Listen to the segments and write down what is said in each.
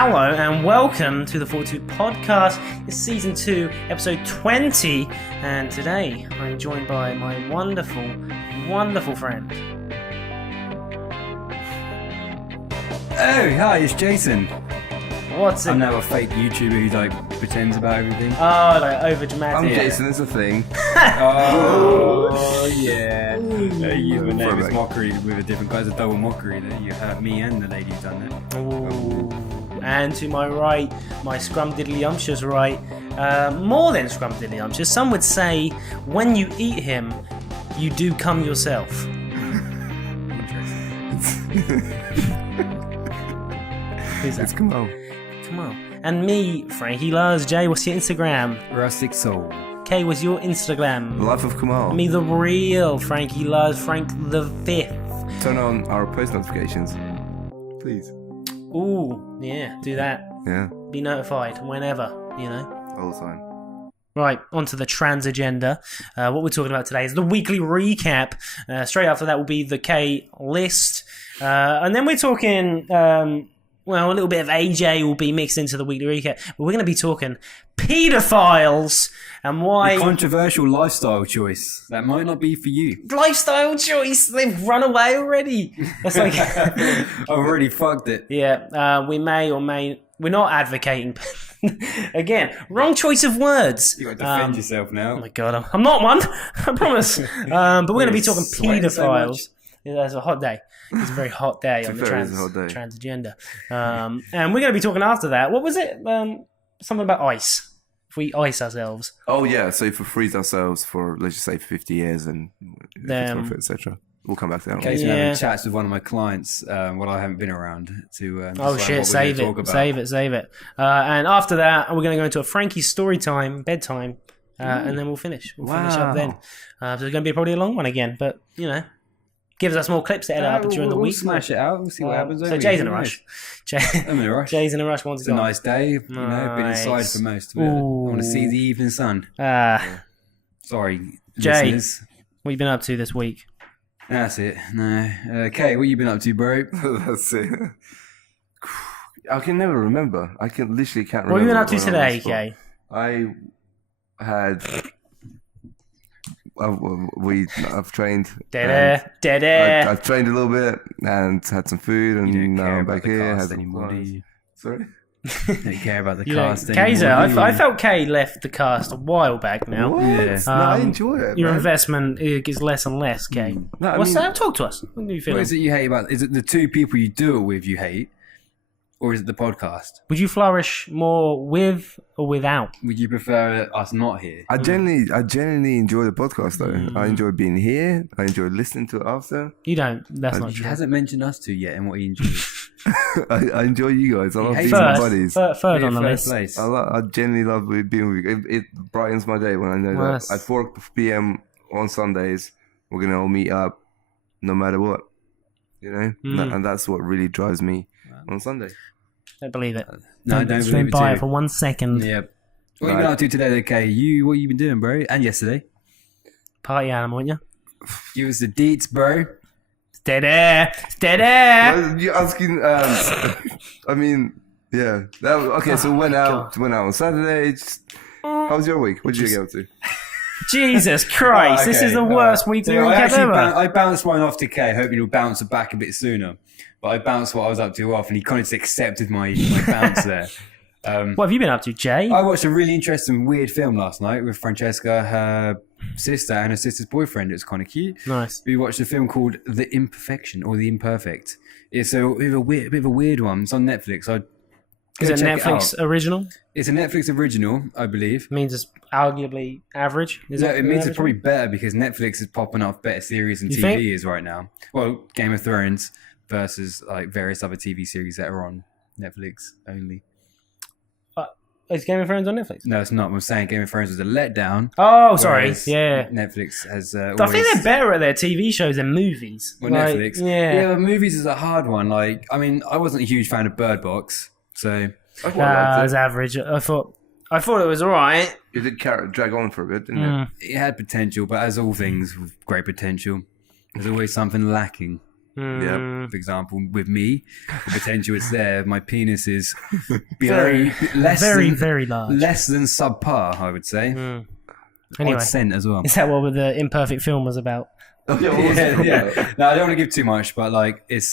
Hello and welcome to the Fortitude Podcast. It's season 2, episode 20, and today I'm joined by my wonderful, wonderful friend. Oh, hi, it's Jason. What's it? I'm now a fake YouTuber who pretends about everything. Oh, like over dramatic. I'm Jason, it's a thing. Oh, yeah. Your name is mockery with a different kind of double mockery. That you have me and the lady who's done that. Ooh. And to my right, my scrumdiddlyumptious right, more than scrumdiddlyumptious. Some would say when you eat him, you do come yourself. It's Kamal. Come on. And me, Frankie Lars. Jay, what's your Instagram? Rustic Soul. Kay, what's your Instagram? Life of Kamal. Me, the real Frankie Lars, Frank the 5th. Turn on our post notifications, please. Ooh, yeah, do that. Yeah, Be notified whenever, you know. all the time. Right, onto the trans agenda. What we're talking about today is the weekly recap. Straight after that will be the K list. And then we're talking, well, a little bit of AJ will be mixed into the weekly recap. But we're going to be talking Peterfiles and why... A controversial lifestyle choice that might not be for you. Lifestyle choice! They've run away already! That's like... I've already fucked it. Yeah, we may or may... We're not advocating... Again, wrong choice of words. You got to defend yourself now. Oh my god, I'm not one. I promise. But we're going to be talking Sweating so paedophiles. much. Yeah, it's a hot day. It's a very hot day on the fair, it's a hot day. trans agenda. And we're going to be talking after that. What was it? Something about ice. If we ice ourselves. Oh yeah, so if we freeze ourselves for, let's just say, 50 years and etc. We'll come back to that In one. case we're Yeah. having chats with one of my clients while I haven't been around to Oh decide shit, what we're save gonna talk it, about. save it. And after that, we're going to go into a Frankie story time, bedtime, and then we'll finish. We'll finish up then. So it's going to be probably a long one again, but, you know, gives us more clips to edit up during the we'll week. smash it out. We'll see what happens. So won't we? Jay's in a Who rush. I'm in a rush. Jay's in a rush once It's a nice day. You know, been inside Nice. for most of it. I want to see the evening sun. Sorry, Jay. listeners. What have you been up to this week? That's it. No. Okay, what you been up to, bro? That's it. I can never remember. I can literally can't remember. What have you been up to when I'm on today, the spot. Kay? I had. I've trained. Dead air. I've trained a little bit and had some food, and You don't now care I'm about back the here. cast Had some anymore, do plans. you? Sorry. Don't care about the You know, cast Kay's anymore, out. do you? I felt Kay left the cast a while back now. What? Yeah. No, I enjoy it. Your man. investment is less and less, Kay. No, I What's mean- that? Talk to us. What do you feel? What is it you hate about? Is it the two people you do it with you hate, or is it the podcast? Would you flourish more with or without? Would you prefer us not here? I genuinely enjoy the podcast though. I enjoy being here. I enjoy listening to it after. You don't. That's not He true. hasn't mentioned us two yet and what he enjoys. I enjoy you guys. I love hates being my us. buddies. Third on the Third list. place. I genuinely love being with you. It brightens my day when I know Well, that at 4 p.m. on Sundays we're gonna all meet up, no matter what. You know, and that's what really drives me on Sunday. Don't believe it. No, Don't don't swim believe it by too. it for 1 second. Yeah. What you been up to today, okay? What you been doing, bro? And yesterday? Party animal, aren't you? Give us the deets, bro. Dead air. Dead air. Well, you're asking. I mean, yeah. Okay, so went out on Saturday. How was your week? What did you get up to? Jesus Christ! This is the worst weekly recap ever. I bounced one off to Kay, hoping he'll bounce it back a bit sooner. But I bounced what I was up to off, and he kind of just accepted my bounce there. What have you been up to, Jay? I watched a really interesting, weird film last night with Francesca, her sister, and her sister's boyfriend. It was kind of cute. Nice. We watched a film called The Imperfection or The Imperfect. It's a bit of a weird one. It's on Netflix. Is it check Netflix out. original? It's a Netflix original, I believe. Means it's arguably average. Is No, it it means average? it's probably better because Netflix is popping off better series than You TV think? is right now. Well, Game of Thrones versus like various other TV series that are on Netflix only. Is Game of Thrones on Netflix? No, it's not. I'm saying Game of Thrones was a letdown. Oh, sorry. whereas Yeah. Netflix has. I think they're better at their TV shows than movies. Well, Like, Netflix. Yeah. but movies is a hard one. Like, I mean, I wasn't a huge fan of Bird Box, so I quite It liked was it. average. I thought it was alright. It did drag on for a bit, didn't it? it had potential. But as all things with great potential, there's always something lacking. Yeah. For example, with me, the potential is there. My penis is very large. less than subpar, I would say. Anyway, odd scent as well. Is that what the Imperfect film was about? Yeah. No, I don't want to give too much, but like it's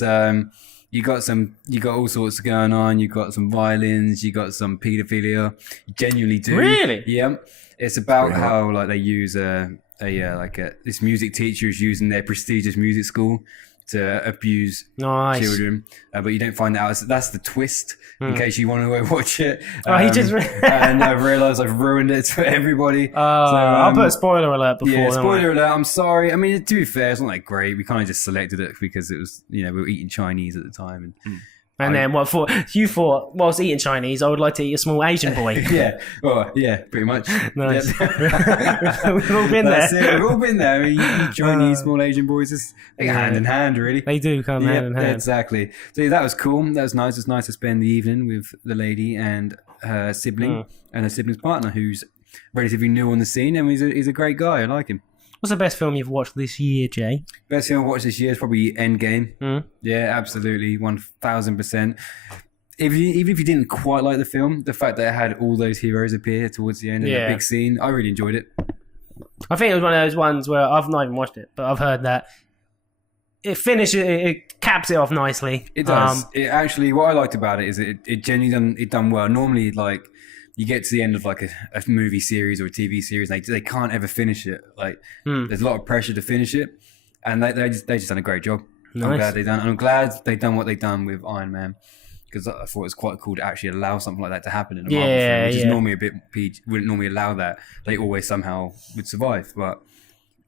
you got all sorts going on. You got some violins. You got some paedophilia. You genuinely do. Really? Yeah. It's about how like they use this music teacher is using their prestigious music school to abuse children, but you don't find out. That's the twist. In case you want to go watch it. He just and I've realised I've ruined it for everybody. I'll put a spoiler alert before. Yeah, spoiler alert. I'm sorry. I mean, to be fair, it's not that great. We kind of just selected it because it was, we were eating Chinese at the time, and then you thought, whilst eating Chinese, I would like to eat a small Asian boy. Yeah, pretty much. Nice. Yep. We've all been there. We've all been there. You eat Chinese, small Asian boys, they go hand in hand, really. They do come hand in hand. Exactly. So yeah, that was cool. That was nice. It's nice to spend the evening with the lady and her sibling and her sibling's partner, who's relatively new on the scene, and he's a great guy. I like him. What's the best film you've watched this year, Jay? Best film I've watched this year is probably Endgame. Yeah, absolutely, 1000%. Even if you didn't quite like the film, the fact that it had all those heroes appear towards the end of the big scene, I really enjoyed it. I think it was one of those ones where I've not even watched it, but I've heard that it caps it off nicely. It does. It actually, what I liked about it is it genuinely done well. Normally, like, you get to the end of like a movie series or a TV series, they can't ever finish it. Like there's a lot of pressure to finish it, and they just done a great job. Nice. I'm glad they done what they done with Iron Man, because I thought it was quite cool to actually allow something like that to happen in a Marvel film, which is normally a bit PG, wouldn't normally allow that. They always somehow would survive, but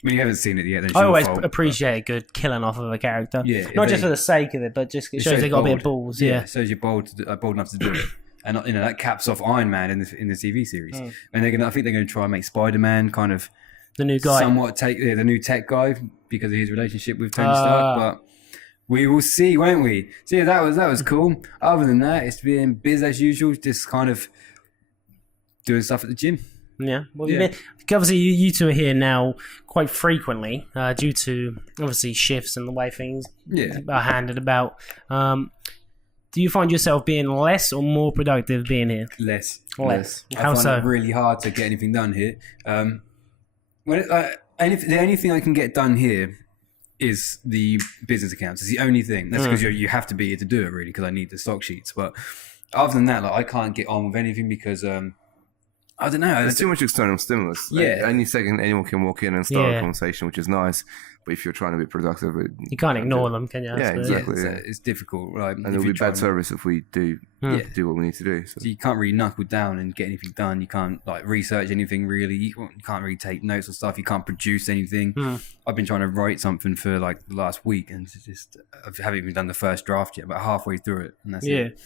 when you haven't seen it yet, then it's I always your fault, appreciate a good killing off of a character. Yeah, not just for the sake of it, but just it shows they got a bit of balls. Yeah, it shows you're bold enough to do it. And that caps off Iron Man in the TV series. And I think they're going to try and make Spider-Man kind of the new guy, somewhat take the new tech guy because of his relationship with Tony Stark. But we will see, won't we? So yeah, that was cool. Other than that, it's been biz as usual, just kind of doing stuff at the gym. Yeah, well, obviously you two are here now quite frequently due to obviously shifts and the way things are handed about. Do you find yourself being less or more productive being here? Less. How I so? find it really hard to get anything done here. The only thing I can get done here is the business accounts. It's the only thing. That's because you have to be here to do it, really, because I need the stock sheets. But other than that, like, I can't get on with anything because I don't know. There's too much external stimulus. Yeah. Any second, anyone can walk in and start a conversation, which is nice. But if you're trying to be productive, you can't ignore them, can you? Yeah, exactly. It's difficult, right? And it'll be bad service if we do what we need to do. So you can't really knuckle down and get anything done. You can't like research anything really. You can't really take notes or stuff. You can't produce anything. I've been trying to write something for like the last week, and I haven't even done the first draft yet. But halfway through it, and that's it.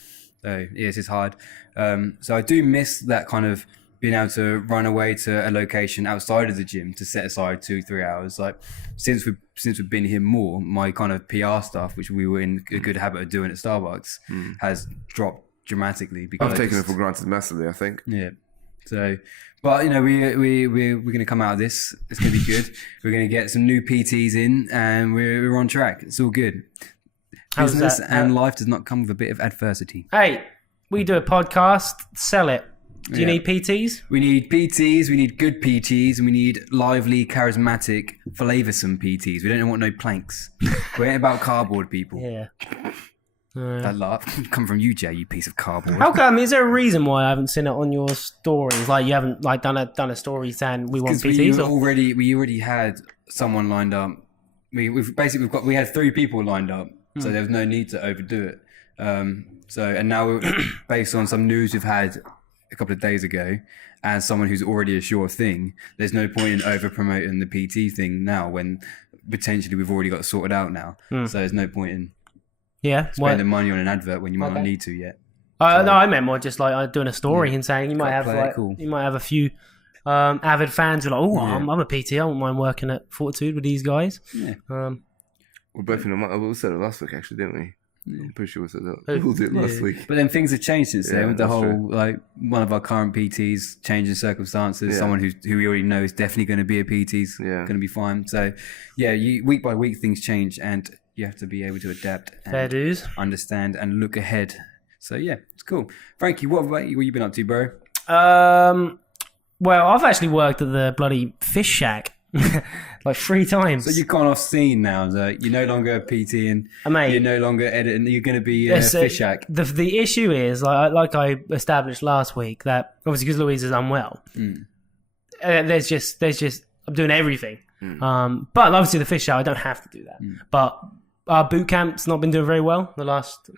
So it's just hard. So I do miss that kind of being able to run away to a location outside of the gym to set aside 2-3 hours. Like since we've been here more, my kind of PR stuff, which we were in a good habit of doing at Starbucks, has dropped dramatically. Because I've taken it for granted massively, I think. Yeah. So, but we're going to come out of this. It's going to be good. We're going to get some new PTs in, and we're on track. It's all good. Business and life does not come with a bit of adversity. Hey, we do a podcast. Sell it. Do you need PTs? We need PTs, we need good PTs, and we need lively, charismatic, flavoursome PTs. We don't want no planks. We ain't about cardboard people. Yeah. That laugh come from you, Jay, you piece of cardboard. How come? Is there a reason why I haven't seen it on your stories? Like you haven't like done a story saying we want PTs? We already had someone lined up. We had 3 people lined up, so there was no need to overdo it. And now based on some news we've had a couple of days ago, and someone who's already a sure thing, there's no point in over promoting the PT thing now when potentially we've already got it sorted out now. So there's no point in spending money on an advert when you might not need to yet. No, I meant more just like doing a story and saying you might have a few avid fans who are like, I'm a PT, I wouldn't mind working at Fortitude with these guys. We're both in we said it last week actually, didn't we? I'm pretty sure we'll do it last week. But then things have changed since then with the that's whole true. like one of our current PTs changing circumstances. Yeah. Someone who we already know is definitely going to be a PT is going to be fine. So yeah, week by week things change, and you have to be able to adapt and Fair dues. understand and look ahead. So yeah, it's cool. Frankie, what about you? What you been up to, bro? Well, I've actually worked at the bloody fish shack like 3 times. So you've gone off scene now. That you're no longer a PT and Mate, you're no longer editing. You're going to be a fish shack. The issue is, like I established last week, that obviously because Louise is unwell, there's just I'm doing everything. But obviously the fish shack, I don't have to do that. But our boot camp's not been doing very well the last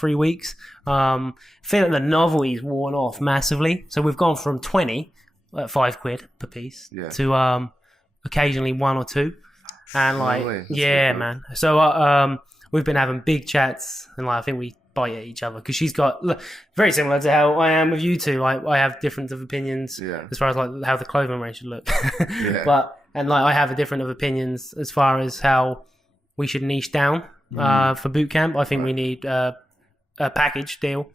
3 weeks. Feel like the novelty's worn off massively. So we've gone from 20 at £5 per piece to occasionally 1 or 2, and like man. So we've been having big chats, and like I think we bite at each other because she's got very similar to how I am with you two. I have different of opinions as far as like how the clothing range should look, but like I have a different of opinions as far as how we should niche down for boot camp. I think we need a package deal,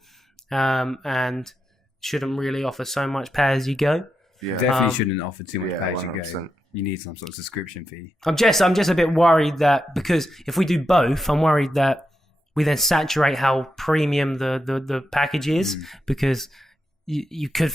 and shouldn't really offer so much pay as you go. Yeah. Definitely shouldn't offer too much pay as you 100%. go. You need some sort of subscription fee. I'm just a bit worried that because if we do both, I'm worried that we then saturate how premium the package is because you could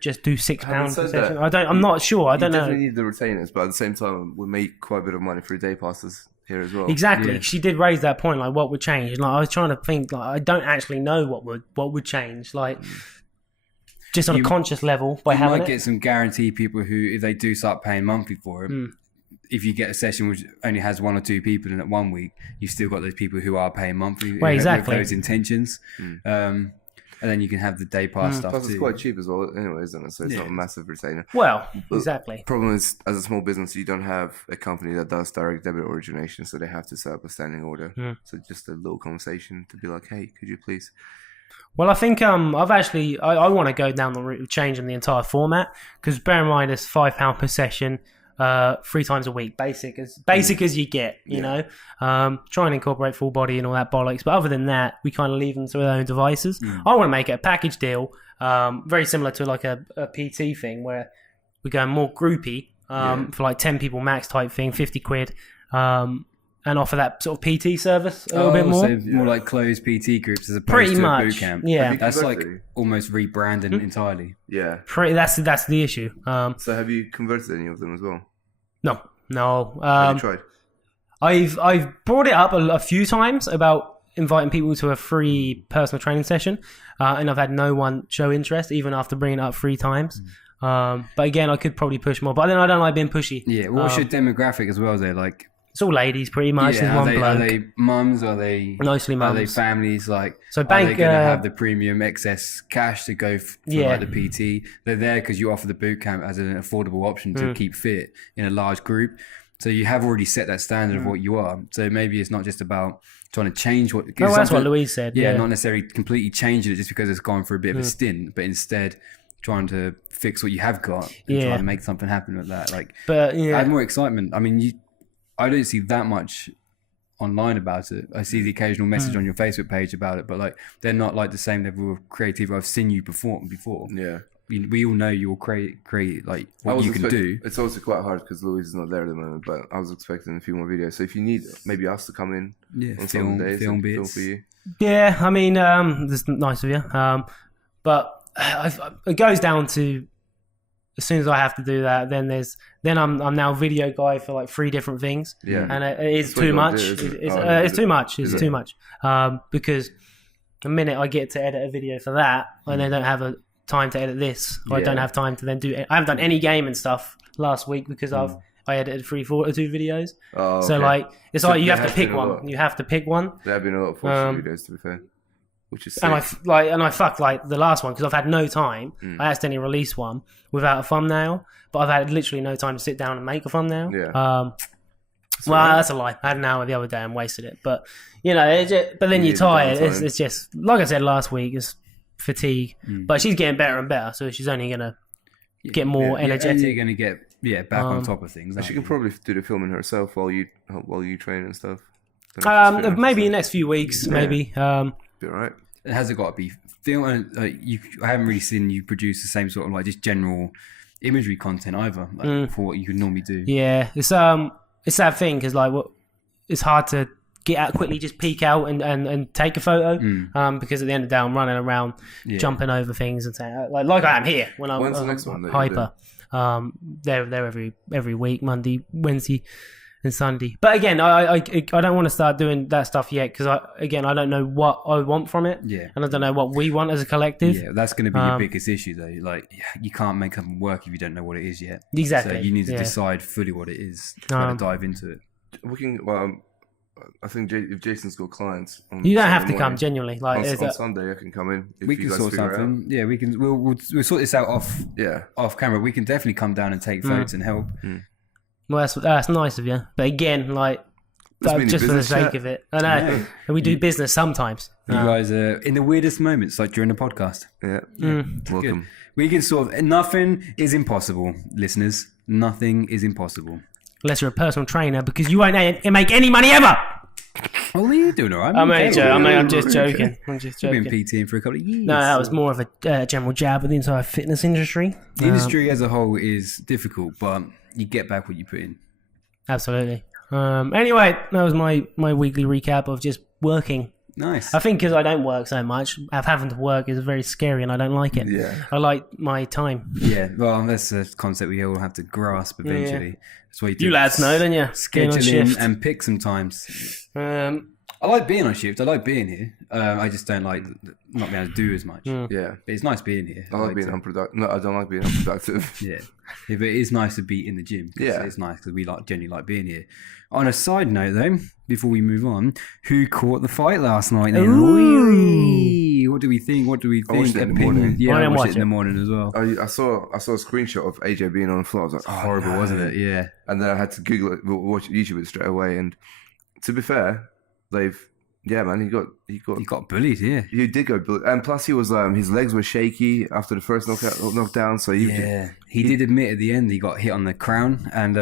just do £6 per session. I'm not sure. I don't know. You definitely need the retainers, but at the same time, we make quite a bit of money through day passes here as well. Exactly. Yeah. She did raise that point, like what would change. Like I was trying to think, like I don't actually know what would change. Like. Just on a conscious level by having it. You might get some guaranteed people who, if they do start paying monthly for it, if you get a session which only has 1 or 2 people in it 1 week, you've still got those people who are paying monthly with those intentions. And then you can have the day pass stuff Plus too. It's quite cheap as well anyway, isn't it? So it's not a massive retainer. Well, exactly. Problem is, as a small business, you don't have a company that does direct debit origination, so they have to set up a standing order. So just a little conversation to be like, hey, could you please... Well, I think I want to go down the route of changing the entire format because bear in mind it's £5 per session, 3 times a week, basic as you get, you know. Try and incorporate full body and all that bollocks, but other than that, we kind of leave them to their own devices. I want to make it a package deal, very similar to like a PT thing where we go more groupy for like 10 people max type thing, £50. And offer that sort of PT service a little bit more. So more like closed PT groups as opposed pretty to much, a boot camp. Yeah. That's like almost rebranded entirely. Yeah. That's the issue. So have you converted any of them as well? No. Have you tried? I've brought it up a few times about inviting people to a free personal training session, and I've had no one show interest even after bringing it up 3 times. But again, I could probably push more. But then I don't like being pushy. Yeah. What's your demographic as well? Though, like. It's all ladies, pretty much. Yeah, are they mums? Are they mostly mums? Are they families? Like, so bank, are they going to have the premium excess cash to go for like the PT? They're there because you offer the boot camp as an affordable option to keep fit in a large group. So you have already set that standard of what you are. So maybe it's not just about trying to change what. Oh, that's what Louise said. Yeah, not necessarily completely changing it just because it's gone for a bit of a stint, but instead trying to fix what you have got and try and make something happen with that. Like, but add more excitement. I mean, I don't see that much online about it. I see the occasional message on your Facebook page about it, but like they're not like the same level of creativity I've seen you perform before. Yeah, we all know you'll create like what you can do. It's also quite hard because Louise is not there at the moment, but I was expecting a few more videos. So if you need maybe us to come in on some days and film for you. Yeah, I mean, that's nice of you. But it goes down to as soon as I have to do that, then I'm now video guy for like 3 different things. Yeah, and it is too much. It's too much. It's too much. Because the minute I get to edit a video for that, and I don't have a time to edit this, or I don't have time to then do. I haven't done any gaming stuff last week because I edited 3 Fortitude videos. Oh, okay. So like it's like you have to pick one. You have to pick one. There have been a lot of Fortitude videos, to be fair. Which is sick. And I fucked like the last one because I've had no time. I accidentally released one without a thumbnail, but I've had literally no time to sit down and make a thumbnail. Yeah. That's a lie. I had an hour the other day and wasted it. But you know, but then you're tired. It's just like I said last week. It's fatigue. But she's getting better and better, so she's only gonna get more energetic. You're gonna get back on top of things. She can probably do the filming herself while you train and stuff. Maybe in the next few weeks, maybe. Be all right. Has it got to be film? I haven't really seen you produce the same sort of like just general imagery content either, like for what you could normally do. Yeah, it's that thing because like it's hard to get out quickly, just peek out and take a photo because at the end of the day I'm running around jumping over things and saying like I am here when I'm When's the next one hyper. They're every week, Monday, Wednesday, and Sunday. But again, I don't want to start doing that stuff yet because I don't know what I want from it. Yeah, and I don't know what we want as a collective. Yeah, that's going to be your biggest issue though. Like you can't make something work if you don't know what it is yet. Exactly. So you need to decide fully what it is. Try to dive into it. We can. Well, I think if Jason's got clients, you don't have to come. Genuinely, like on Sunday, I can come in. If we you can guys sort something. Yeah, we can. We'll sort this out off camera. We can definitely come down and take photos and help. Well, that's nice of you. But again, like just for the sake of it, I know. Yeah. And we do business sometimes. You guys are in the weirdest moments, like during the podcast. Yeah. Welcome. Good. We can sort of. Nothing is impossible, listeners. Nothing is impossible. Unless you're a personal trainer, because you won't make any money ever. Oh, you're doing all right. I'm just joking. You've been PTing for a couple of years. No, that was more of a general jab of the entire fitness industry. The industry as a whole is difficult, but you get back what you put in. Absolutely. Anyway, that was my weekly recap of just working. Nice. I think because I don't work so much, having to work is very scary and I don't like it. Yeah. I like my time. Yeah, well, that's a concept we all have to grasp eventually. Yeah. That's why you lads know, don't you? Scheduling and pick sometimes. I like being on shift. I like being here. I just don't like not being able to do as much. Yeah. But it's nice being here. I like being unproductive. No, I don't like being unproductive. Yeah, but it is nice to be in the gym. Yeah. It's nice because we genuinely like being here. On a side note, though, before we move on, who caught the fight last night? Then? Ooh. What do we think? I watched it in the morning. Yeah, I watched it in the morning as well. I saw a screenshot of AJ being on the floor. I was like, horrible, wasn't it? Yeah. And then I had to Google it, watch YouTube it straight away. And to be fair, he got bullied. Yeah, he did go bullied, and plus he was his legs were shaky after the first knockdown. So he did admit at the end he got hit on the crown and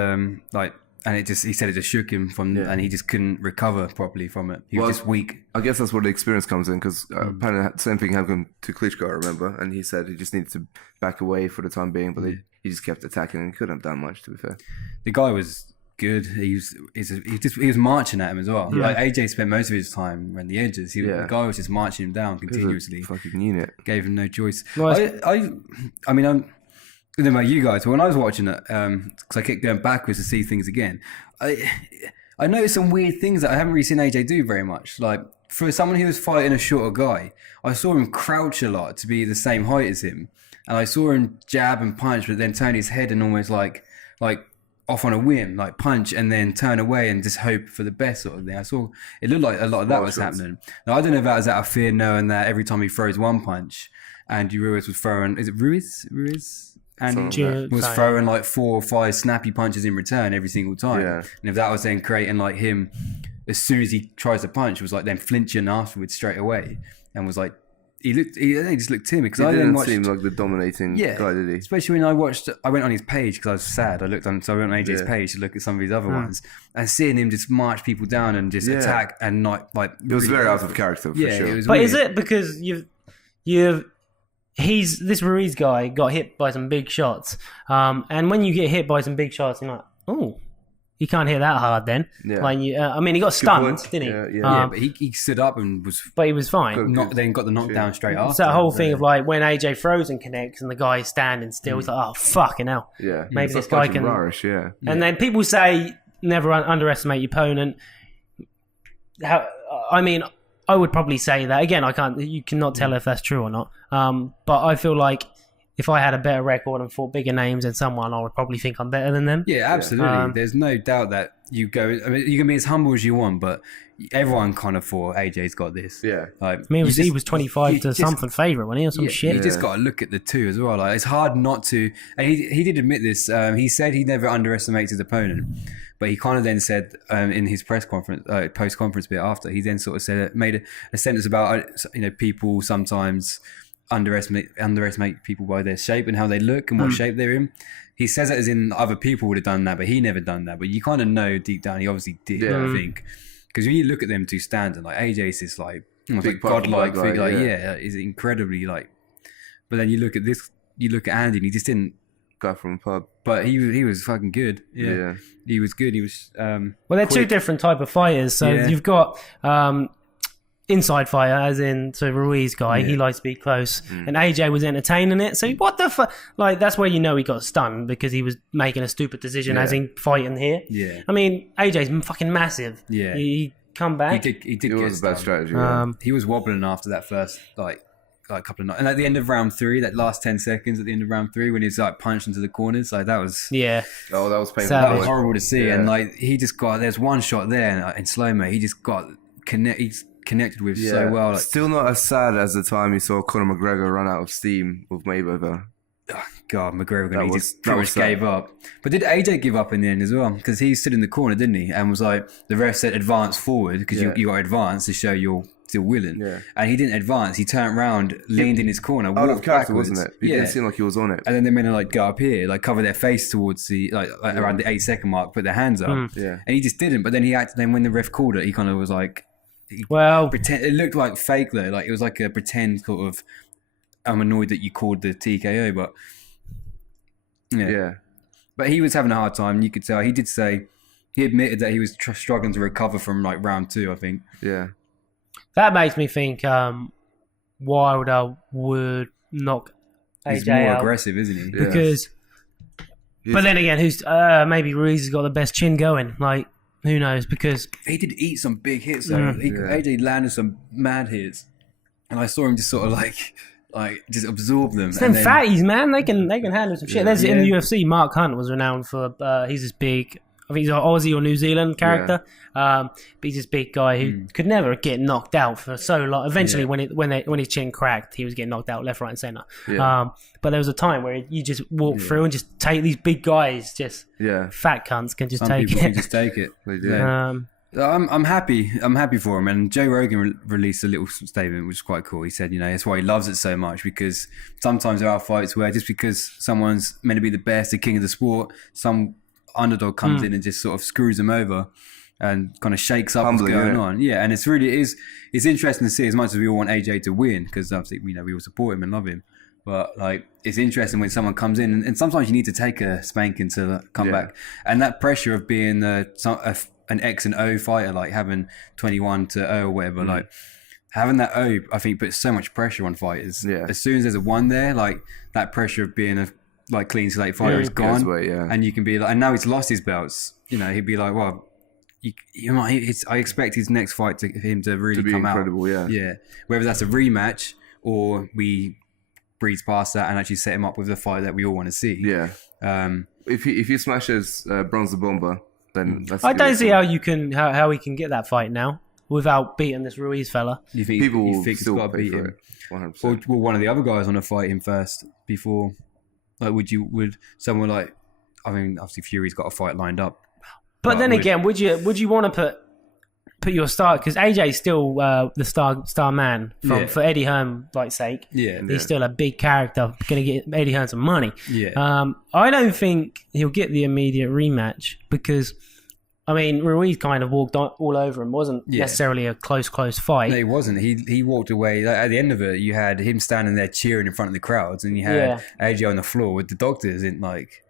he said it just shook him and he just couldn't recover properly from it. He was just weak. I guess that's where the experience comes in because apparently the same thing happened to Klitschko, I remember, and he said he just needed to back away for the time being, but he just kept attacking and couldn't have done much, to be fair. The guy was good. He was marching at him as well. Like AJ spent most of his time around the edges. The guy was just marching him down continuously. Fucking unit. Gave him no choice. Nice. I mean, I don't know about you guys, but when I was watching it, because I kept going backwards to see things again, I noticed some weird things that I haven't really seen AJ do very much. Like for someone who was fighting a shorter guy, I saw him crouch a lot to be the same height as him, and I saw him jab and punch, but then turn his head and almost like off on a whim, like punch and then turn away and just hope for the best sort of thing. I saw it looked like a lot of that was happening. Now I don't know if that was out of fear, knowing that every time he throws one punch, Andy Ruiz was throwing. Is it Ruiz? And was throwing like 4 or 5 snappy punches in return every single time. Yeah. And if that was then creating like him, as soon as he tries to punch, was like then flinching afterwards straight away, and was like. He just looked timid because I didn't seem like the dominating guy, did he? Especially when I went on his page because I was sad. I went on AJ's page to look at some of his other ones and seeing him just march people down and just attack and not like. It was very out of character for sure. It was weird. Is it because this Ruiz guy got hit by some big shots, and when you get hit by some big shots, you're like, oh. You can't hit that hard then. Yeah. Like he got stunned, didn't he? Yeah, but he stood up and was... But he was fine. Then got the knockdown straight after. It's that whole thing of like when AJ throws and connects and the guy's standing still, he's like, oh, fucking hell. Yeah. Maybe this guy can... Rarish, yeah. And then people say never underestimate your opponent. I would probably say that. Again, you cannot tell if that's true or not. But I feel like if I had a better record and fought bigger names than someone, I would probably think I'm better than them. Yeah, absolutely. There's no doubt that you can be as humble as you want, but everyone kind of thought AJ's got this. Yeah. Like, he was 25 to something favourite, wasn't he, or some shit? You just got to look at the two as well. Like, it's hard not to... And he did admit this. He said he never underestimated his opponent, but he kind of then said in his press conference, post-conference bit after, he then sort of said, made a sentence about, people sometimes... underestimate people by their shape and how they look and what shape they're in. He says it as in other people would have done that, but he never done that. But you kind of know deep down he obviously did, I think. Because when you look at them two standing, like AJ's this like almost Big like godlike guy, figure, like yeah. is incredibly like. But then you look at this, you look at Andy, and he just didn't. Guy from a pub. But he was fucking good. Yeah. He was good. He was. Well, they're two different type of fighters. So Yeah. you've got inside fighter, as in Ruiz guy. He likes to be close, and AJ was entertaining it. So what the fuck? Like that's where you know he got stunned because he was making a stupid decision, as in fighting here. Yeah. I mean, AJ's fucking massive. Yeah. He come back. He did. It get was a bad stunned. strategy. Yeah. He was wobbling after that first like couple of nights, and at the end of round 3, that last 10 seconds at the end of round 3 when he was like punched into the corners, like that was Yeah. Oh, that was painful. Savage. that was horrible to see. Yeah. And like he just got there's one shot there in slow mo. He just got he's connected with so well. Like, Still not as sad as the time you saw Conor McGregor run out of steam with Mayweather. God, McGregor, That he was- just that pretty was much gave up. But did AJ give up in the end as well? Because he stood in the corner, didn't he? And was like, the ref said advance forward because you got to advance to show you're still willing. Yeah. And he didn't advance. He turned around, leaned in his corner, Out of walked character, backwards. wasn't it? It didn't seem like he was on it. And then they meant to like go up here, like cover their face towards the like around the 8-second mark, put their hands up. Yeah. And he just didn't. But then then when the ref called it, he kind of was like, Well, pretend. It looked like fake though. Like it was like a pretend sort of. I'm annoyed that you called the TKO, but Yeah. But he was having a hard time. You could tell. He did say he admitted that he was struggling to recover from like round 2. I think. Yeah. that makes me think Wilder would knock He's AJ more out aggressive, isn't he? Yeah. because. But then again, who's maybe Ruiz has got the best chin going? Like, who knows? Because He did eat some big hits though. AJ landed some mad hits, and I saw him just sort of like just absorb them. them fatties, man, they can handle some shit. There's in the Yeah. UFC, Mark Hunt was renowned for he's this big. I think he's an Aussie or New Zealand character, but he's this big guy who could never get knocked out for so long. Eventually, when his chin cracked, he was getting knocked out left, right, and center. Yeah. But there was a time where you just walk through and just take these big guys, just Yeah. fat cunts can just Some take people it. can just take it. They do. I'm happy. I'm happy for him. And Joe Rogan released a little statement, which is quite cool. He said, that's why he loves it so much, because sometimes there are fights where just because someone's meant to be the best, the king of the sport, some underdog comes in and just sort of screws them over and kind of shakes up Humbling, what's going yeah. on. Yeah, and it's interesting to see, as much as we all want AJ to win, because obviously we all support him and love him. But like, it's interesting when someone comes in, and sometimes you need to take a spanking to come back. And that pressure of being an X and O fighter, like having 21 to O or whatever, like having that O, I think puts so much pressure on fighters. Yeah. As soon as there's a 1 there, like that pressure of being a clean slate fighter is gone, Goes away, yeah. and you can be like, and now he's lost his belts. He'd be like, well, I expect his next fight for him to really To be come incredible, out. Yeah. Whether that's a rematch or we breeze past that and actually set him up with the fight that we all want to see. Yeah. If he smashes Bronze the Bomber, then that's. I don't see how he can get that fight now without beating this Ruiz fella. You think People you will think he's still got to pay beat for him? it. 100%. Or will one of the other guys want to fight him first before? Like, would someone like? I mean, obviously Fury's got a fight lined up. But then again, would you want to put your star, because AJ's still the star man for Eddie Hearn sake. Yeah, He's still a big character, going to get Eddie Hearn some money. Yeah. I don't think he'll get the immediate rematch because, I mean, Ruiz kind of walked all over him. Wasn't necessarily a close fight. No, he wasn't. He walked away. Like, at the end of it, you had him standing there cheering in front of the crowds, and you had AJ on the floor with the doctors in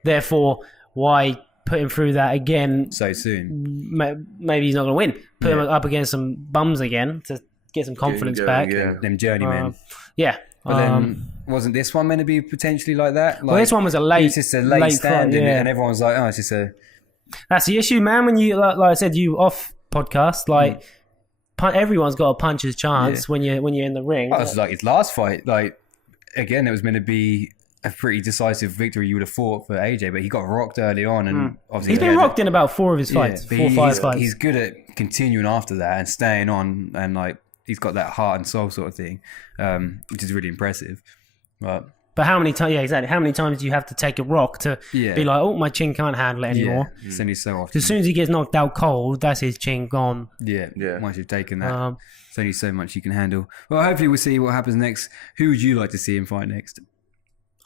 Therefore, why put him through that again so soon? Maybe he's not going to win. Put him up against some bums again to get some confidence back. Yeah. Them journeymen. But then wasn't this one meant to be potentially like that? Well, this one was a late. It's just a late stand, fight, and everyone was like, "Oh, it's just a." That's the issue, man. When you like I said, you off podcast, everyone's got a puncher's chance when you're in the ring. That was like his last fight. Like again, it was meant to be a pretty decisive victory you would have fought for AJ, but he got rocked early on, and obviously he's been rocked in about 4 of his fights, 4 or 5 fights. He's good at continuing after that and staying on, and he's got that heart and soul sort of thing, which is really impressive. But how many times? Yeah, exactly. How many times do you have to take a rock to be like, oh, my chin can't handle it anymore? Yeah, it's only so often. As soon as he gets knocked out cold, that's his chin gone. Yeah. Once you've taken that, it's only so much you can handle. Well, hopefully we'll see what happens next. Who would you like to see him fight next?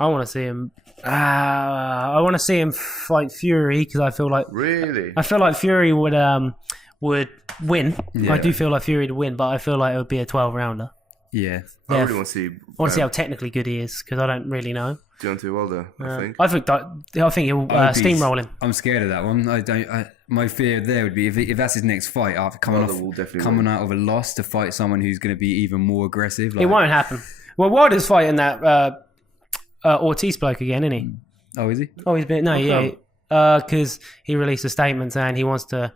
I want to see him. I want to see him fight Fury because I feel like Really? Fury would would win. Yeah. I do feel like Fury would win, but I feel like it would be a 12-rounder. Yeah. I really want to see. I want to see how technically good he is because I don't really know. Deontay Wilder, I think. I think he'll steamroll him. I'm scared of that one. My fear there would be if that's his next fight after coming out of a loss to fight someone who's going to be even more aggressive. It won't happen. Well, Wilder's fighting that Ortiz bloke again, isn't he? Oh, is he? Oh, he's been because he released a statement saying he wants to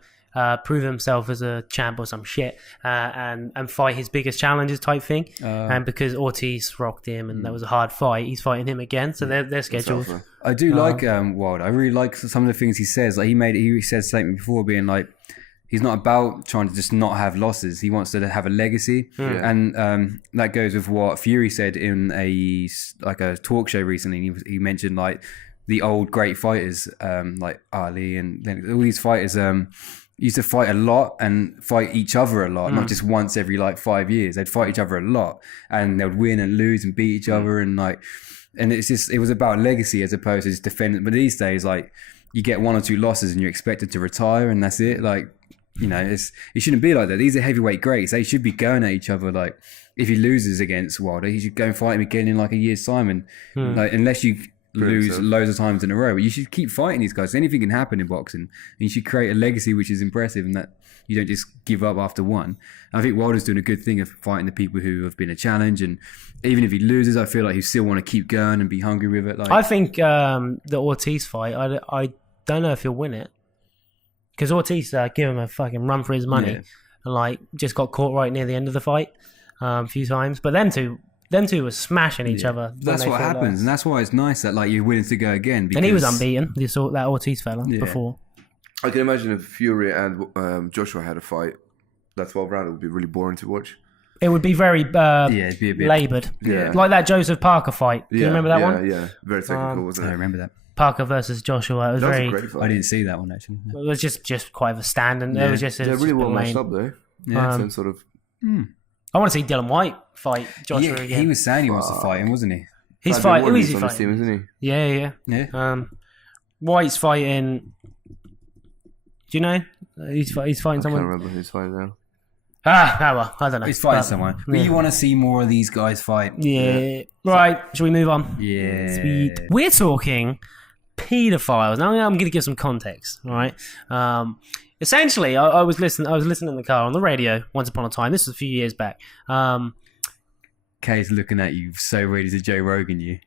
prove himself as a champ or some shit and fight his biggest challenges type thing. And because Ortiz rocked him and that was a hard fight, he's fighting him again. So they're scheduled. I do like Wilder. I really like some of the things he says. Like he said a statement before being like, he's not about trying to just not have losses. He wants to have a legacy. And that goes with what Fury said in a talk show recently. He mentioned like the old great fighters like Ali and all these fighters used to fight a lot and fight each other a lot, not just once every 5 years. They'd fight each other a lot and they would win and lose and beat each other and it was about legacy as opposed to just defending. But these days, you get 1 or 2 losses and you're expected to retire and that's it. It shouldn't be like that. These are heavyweight greats. They should be going at each other. If he loses against Wilder, he should go and fight him again in a year's time. And unless you lose loads of times in a row, but you should keep fighting these guys. Anything can happen in boxing, and you should create a legacy which is impressive, and that you don't just give up after one. I think Wilder's doing a good thing of fighting the people who have been a challenge, and even if he loses, I feel like he still want to keep going and be hungry with it. I think the Ortiz fight, I don't know if he'll win it because Ortiz gave him a fucking run for his money, and just got caught right near the end of the fight a few times. But them two were smashing each other. That's what happens, and that's why it's nice that you're willing to go again. And he was unbeaten. You saw that Ortiz fella before. I can imagine if Fury and Joshua had a fight, that 12 round would be really boring to watch. It would be very it'd be a bit laboured. Yeah. Like that Joseph Parker fight. Do you remember that one? Yeah, very technical, wasn't it? I remember that. Parker versus Joshua. It was a great fight. I didn't see that one actually. It was just quite of a stand, and it was just really well matched up though. Yeah, some sort of. I want to see Dylan White fight Joshua again. He was saying he wants to fight him, wasn't he? He's fighting. Who is he on fighting? Team, isn't he? Yeah. White's fighting. Do you know? He's fighting someone. I can't remember who's fighting now. Well, I don't know. He's fighting someone. But you want to see more of these guys fight. Yeah. Right. Shall we move on? Yeah. Sweet. We're talking Peterfiles. Now I'm going to give some context. All right. Essentially, I was listening in the car on the radio once upon a time. This was a few years back. Kay's looking at you so ready to Joe Rogan you.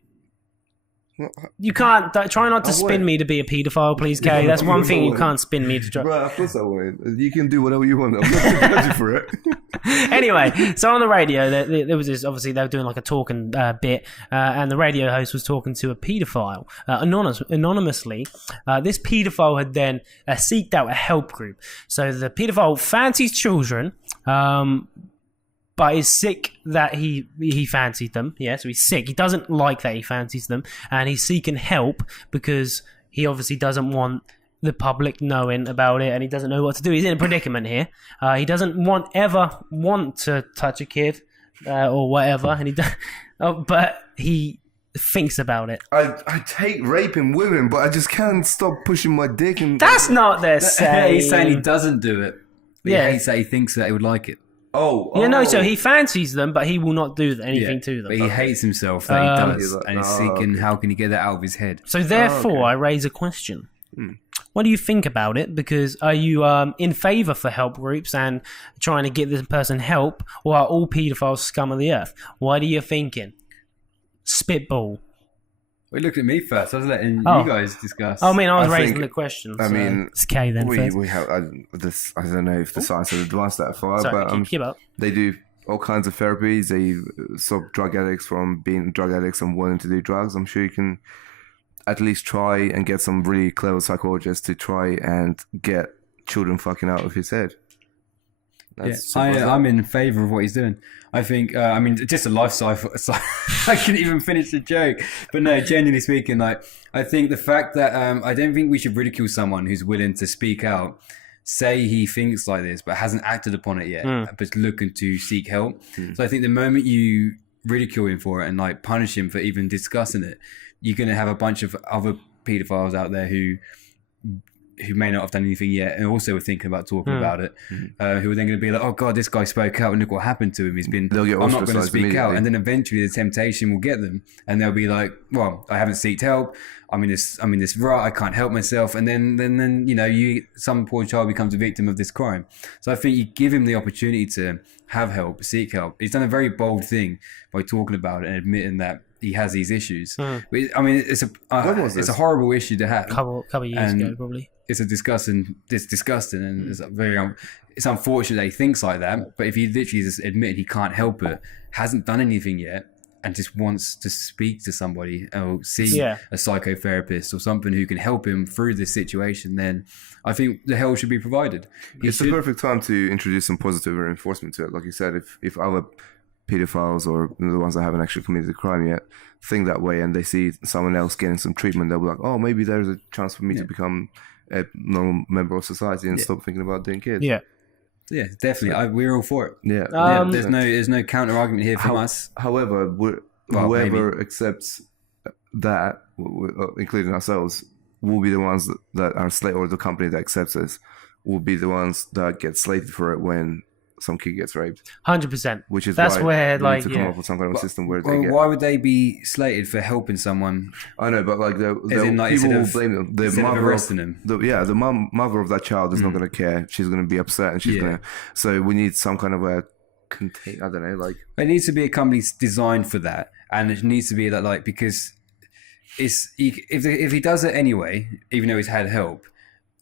You can't try not to spin me to be a paedophile, please, Kay. That's one thing you can't spin me to. Bro, of course I won't. You can do whatever you want. I'm not going to judge you for it. Anyway, so on the radio, there was this. Obviously, they were doing a talking bit, and the radio host was talking to a paedophile anonymously. This paedophile had then seeked out a help group. So the paedophile fancies children. But is sick that he fancied them. Yeah, so he's sick. He doesn't like that he fancies them. And he's seeking help because he obviously doesn't want the public knowing about it and he doesn't know what to do. He's in a predicament here. He doesn't ever want to touch a kid or whatever. And but he thinks about it. I take raping women, but I just can't stop pushing my dick. And that's not their saying. He's saying he doesn't do it. But he hates that he thinks that he would like it. So he fancies them, but he will not do anything to them. But he hates himself that he does, and he's seeking how can he get that out of his head. So therefore, I raise a question. What do you think about it? Because are you in favour for help groups and trying to get this person help, or are all paedophiles scum of the earth? What are you thinking? Spitball. Well, he looked at me first. I was letting you guys discuss. I was raising the question. I mean, it's Kay then first. We have I don't know if the science has advanced that far, but keep up. They do all kinds of therapies. They stop drug addicts from being drug addicts and wanting to do drugs. I'm sure you can at least try and get some really clever psychologists to try and get children fucking out of his head. I'm in favour of what he's doing. I think, just a lifestyle. I couldn't even finish the joke. But no, genuinely speaking, I think the fact that I don't think we should ridicule someone who's willing to speak out, say he thinks like this, but hasn't acted upon it yet, but looking to seek help. So I think the moment you ridicule him for it and punish him for even discussing it, you're going to have a bunch of other paedophiles out there who who may not have done anything yet and also were thinking about talking about it, who are then going to be like, oh God, this guy spoke out and look what happened to him. I'm not going to speak out. And then eventually the temptation will get them and they'll be like, well, I haven't sought help. I'm in this rut. I can't help myself. And then some poor child becomes a victim of this crime. So I think you give him the opportunity to have help, seek help. He's done a very bold thing by talking about it and admitting that he has these issues. But, I mean, it's a horrible issue to have. Couple of years ago, probably. It's disgusting, and it's it's unfortunate that he thinks like that. But if he literally just admitted he can't help it, hasn't done anything yet, and just wants to speak to somebody or see a psychotherapist or something who can help him through this situation, then I think the help should be provided. It's the perfect time to introduce some positive reinforcement to it. Like you said, if other pedophiles or the ones that haven't actually committed a crime yet think that way and they see someone else getting some treatment, they'll be like, oh, maybe there's a chance for me to become a normal member of society and stop thinking about doing kids. Yeah, definitely. We're all for it. Yeah. There's no counter argument here from us. However, whoever accepts that, including ourselves, will be the ones that are slated, or the company that accepts us will be the ones that get slated for it when some kid gets raped. 100%. Which is that's where we need to come up with some kind of system where they get. Why would they be slated for helping someone? I know, but like people will blame them. The mother arresting them. The mother of that child is not going to care. She's going to be upset, and she's going to. So we need some kind of a I don't know, like it needs to be a company designed for that, and it needs to be that like because if he does it anyway, even though he's had help,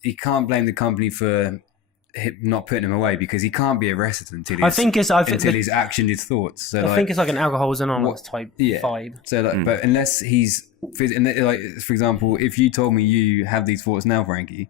he can't blame the company for not putting him away because he can't be arrested until he's actioned his thoughts. So I think it's like an Alcohol's Anonymous type vibe. So but unless he's like, for example, if you told me you have these thoughts now, Frankie,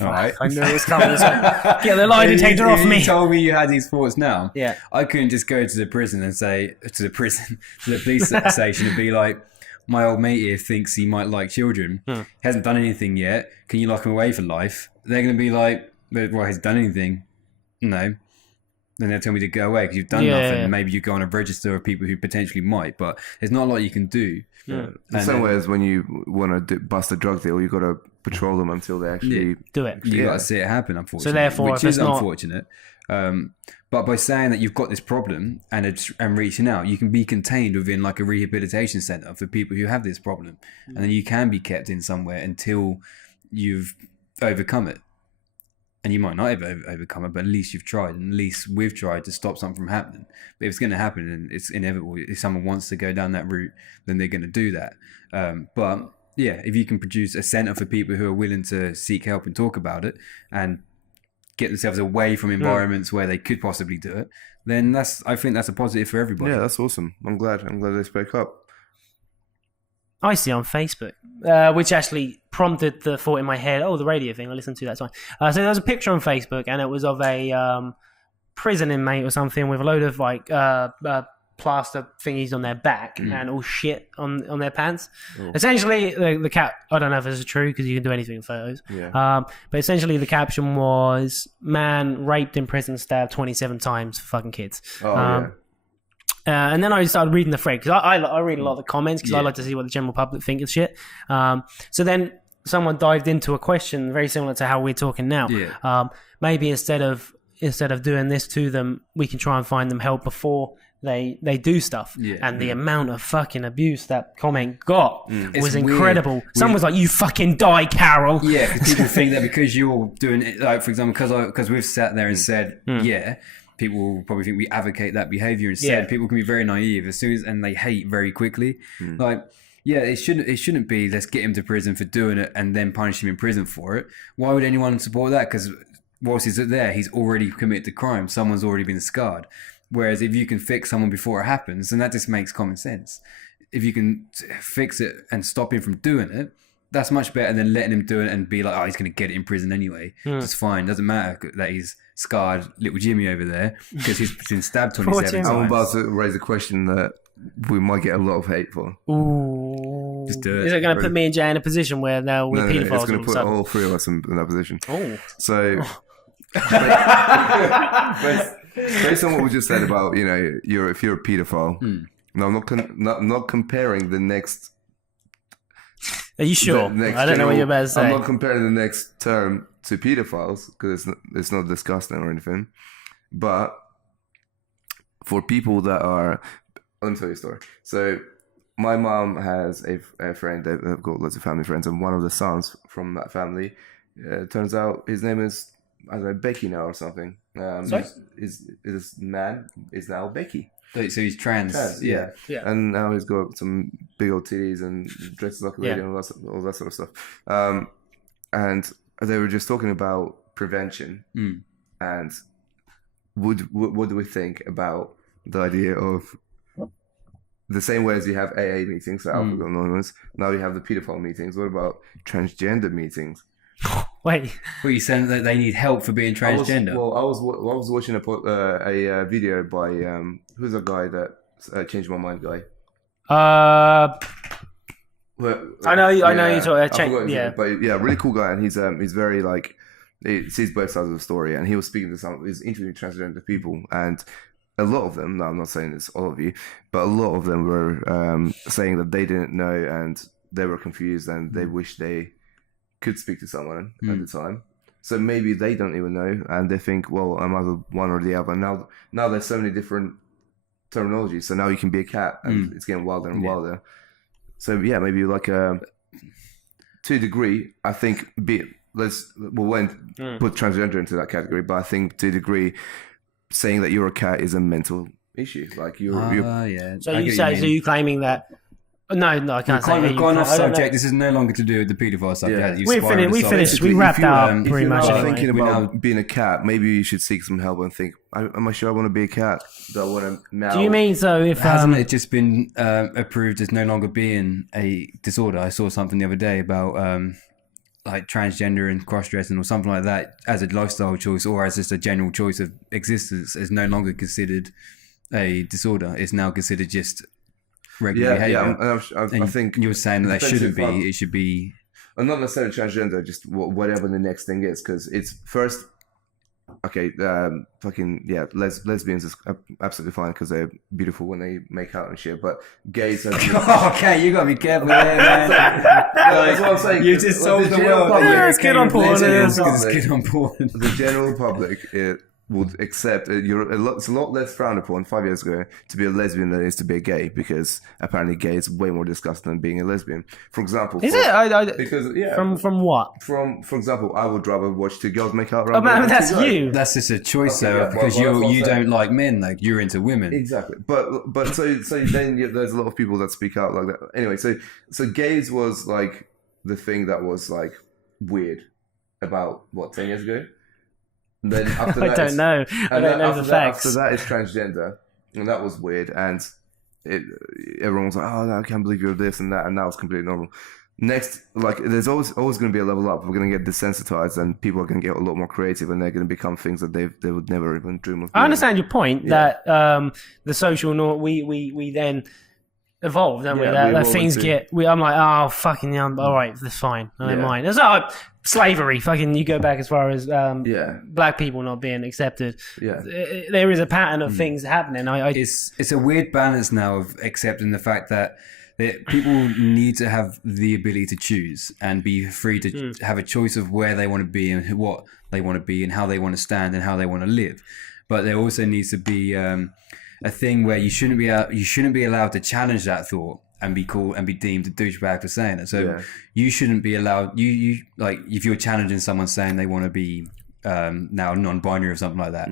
all right, I know it's coming. Get the lie detector off me. You told me you had these thoughts now. Yeah, I couldn't just go to the prison and say to the police station and be like, my old mate here thinks he might like children. He hasn't done anything yet. Can you lock him away for life? They're going to be like, well, has done anything? No. Then they'll tell me to go away because you've done nothing. Yeah. Maybe you go on a register of people who potentially might, but there's not a lot you can do. The same way as when you want to bust a drug deal, you've got to patrol them until they actually do it. You got to see it happen, unfortunately. So therefore, which is unfortunate. But by saying that you've got this problem and reaching out, you can be contained within like a rehabilitation centre for people who have this problem, and then you can be kept in somewhere until you've overcome it. And you might not ever overcome it, but at least you've tried, and at least we've tried to stop something from happening. But if it's going to happen, and it's inevitable, if someone wants to go down that route, then they're going to do that. But yeah, if you can produce a centre for people who are willing to seek help and talk about it, and get themselves away from environments where they could possibly do it, then I think that's a positive for everybody. Yeah, that's awesome. I'm glad they spoke up. I see on Facebook, which actually prompted the thought in my head, the radio thing, I listened to that time. So there was a picture on Facebook, and it was of a prison inmate or something with a load of like plaster thingies on their back and all shit on their pants. Essentially, the cap, I don't know if this is true because you can do anything in photos. But essentially the caption was, man raped in prison, stabbed 27 times for fucking kids. And then I started reading the thread because I read a lot of the comments because I like to see what the general public think of shit. So then someone dived into a question very similar to how we're talking now. Maybe instead of doing this to them, we can try and find them help before they do stuff. And the amount of fucking abuse that comment got was incredible. Weird. Someone was like, you fucking die, Carol. Yeah, because people think that because you're doing it, like for example, because we've sat there and said, people will probably think we advocate that behavior instead. People can be very naive and they hate very quickly. Like, it shouldn't be let's get him to prison for doing it and then punish him in prison for it. Why would anyone support that? Because whilst he's there, he's already committed the crime. Someone's already been scarred. Whereas if you can fix someone before it happens, then that just makes common sense. If you can fix it and stop him from doing it, that's much better than letting him do it and be like, he's going to get it in prison anyway. It's fine. Doesn't matter that he's scarred little Jimmy over there because he's been stabbed 27 times. I'm about to raise a question that we might get a lot of hate for. Ooh. Just do it. Is it going to put me and Jay in a position where now we're pedophiles? It's going to put all three of us in that position. So, based on what we just said about, if you're a pedophile, no, I'm not comparing the next Are you sure? I don't know what you're about to say. I'm not comparing the next term to pedophiles because it's not disgusting or anything. But for people that are... Let me tell you a story. So my mom has a friend. They've got lots of family friends. And one of the sons from that family, turns out his name is, I don't know, Becky now or something. Sorry? His man is now Becky. So he's trans. Yeah. And now he's got some big old titties and dresses like a lady and all that sort of stuff. And they were just talking about prevention and what do we think about the idea of the same way as you have AA meetings, so Alcohol Anonymous, now you have the pedophile meetings. What about transgender meetings? Wait. Well, you saying that they need help for being transgender? I was watching a video by who's a guy that changed my mind guy. I know you're talking. But yeah, really cool guy, and he's very like he sees both sides of the story, and he was speaking to he's interviewing transgender people, and a lot of them. No, I'm not saying it's all of you, but a lot of them were saying that they didn't know and they were confused and they wish they could speak to someone at the time. So maybe they don't even know and they think, well, I'm either one or the other. Now there's so many different terminologies. So now you can be a cat and it's getting wilder and wilder. So yeah, maybe like to a degree, I think we won't put transgender into that category, but I think to a degree, saying that you're a cat is a mental issue. Like yeah. So you claiming that? No, I can't say. We've gone off subject. This is no longer to do with the paedophile subject. Yeah. We finished. We wrapped up pretty much. If you're thinking about being a cat, maybe you should seek some help and think, am I sure I want to be a cat? Do I want to meow? Do you mean so if... Hasn't it just been approved as no longer being a disorder? I saw something the other day about like transgender and cross-dressing or something like that as a lifestyle choice or as just a general choice of existence is no longer considered a disorder. It's now considered just... regular behavior. I think you were saying that shouldn't be. It should be. Not necessarily transgender, just whatever the next thing is, because it's first. Okay, lesbians is absolutely fine because they're beautiful when they make out and shit. But gays are. Okay, you gotta be careful there, man. That's what I'm saying. You just sold the world. Let's get on board. The general public. Would accept it's a lot less frowned upon 5 years ago to be a lesbian than it is to be a gay because apparently gay is way more disgusting than being a lesbian. For example, from what? For example, I would rather watch two girls make out. That's you. That's just a choice, because you don't like men, like you're into women. Exactly, but so then there's a lot of people that speak out like that. Anyway, so gays was like the thing that was like weird about 10 years ago. And then after that, I don't know the facts. After that is transgender, and that was weird. And everyone was like, "Oh, no, I can't believe you're this and that," and that was completely normal. Next, like, there's always going to be a level up. We're going to get desensitized, and people are going to get a lot more creative, and they're going to become things that they would never even dream of. I understand your point that the social norm we then evolve, don't we? That things get. I'm like, oh fucking yeah, all right, that's fine. I don't mind. It's like slavery. Fucking, you go back as far as black people not being accepted. Yeah, there is a pattern of things happening. It's a weird balance now of accepting the fact that people need to have the ability to choose and be free to have a choice of where they want to be and what they want to be and how they want to stand and how they want to live. But there also needs to be a thing where you shouldn't be allowed to challenge that thought and be called and be deemed a douchebag for saying it. So you shouldn't be allowed. You like if you're challenging someone saying they want to be now non-binary or something like that,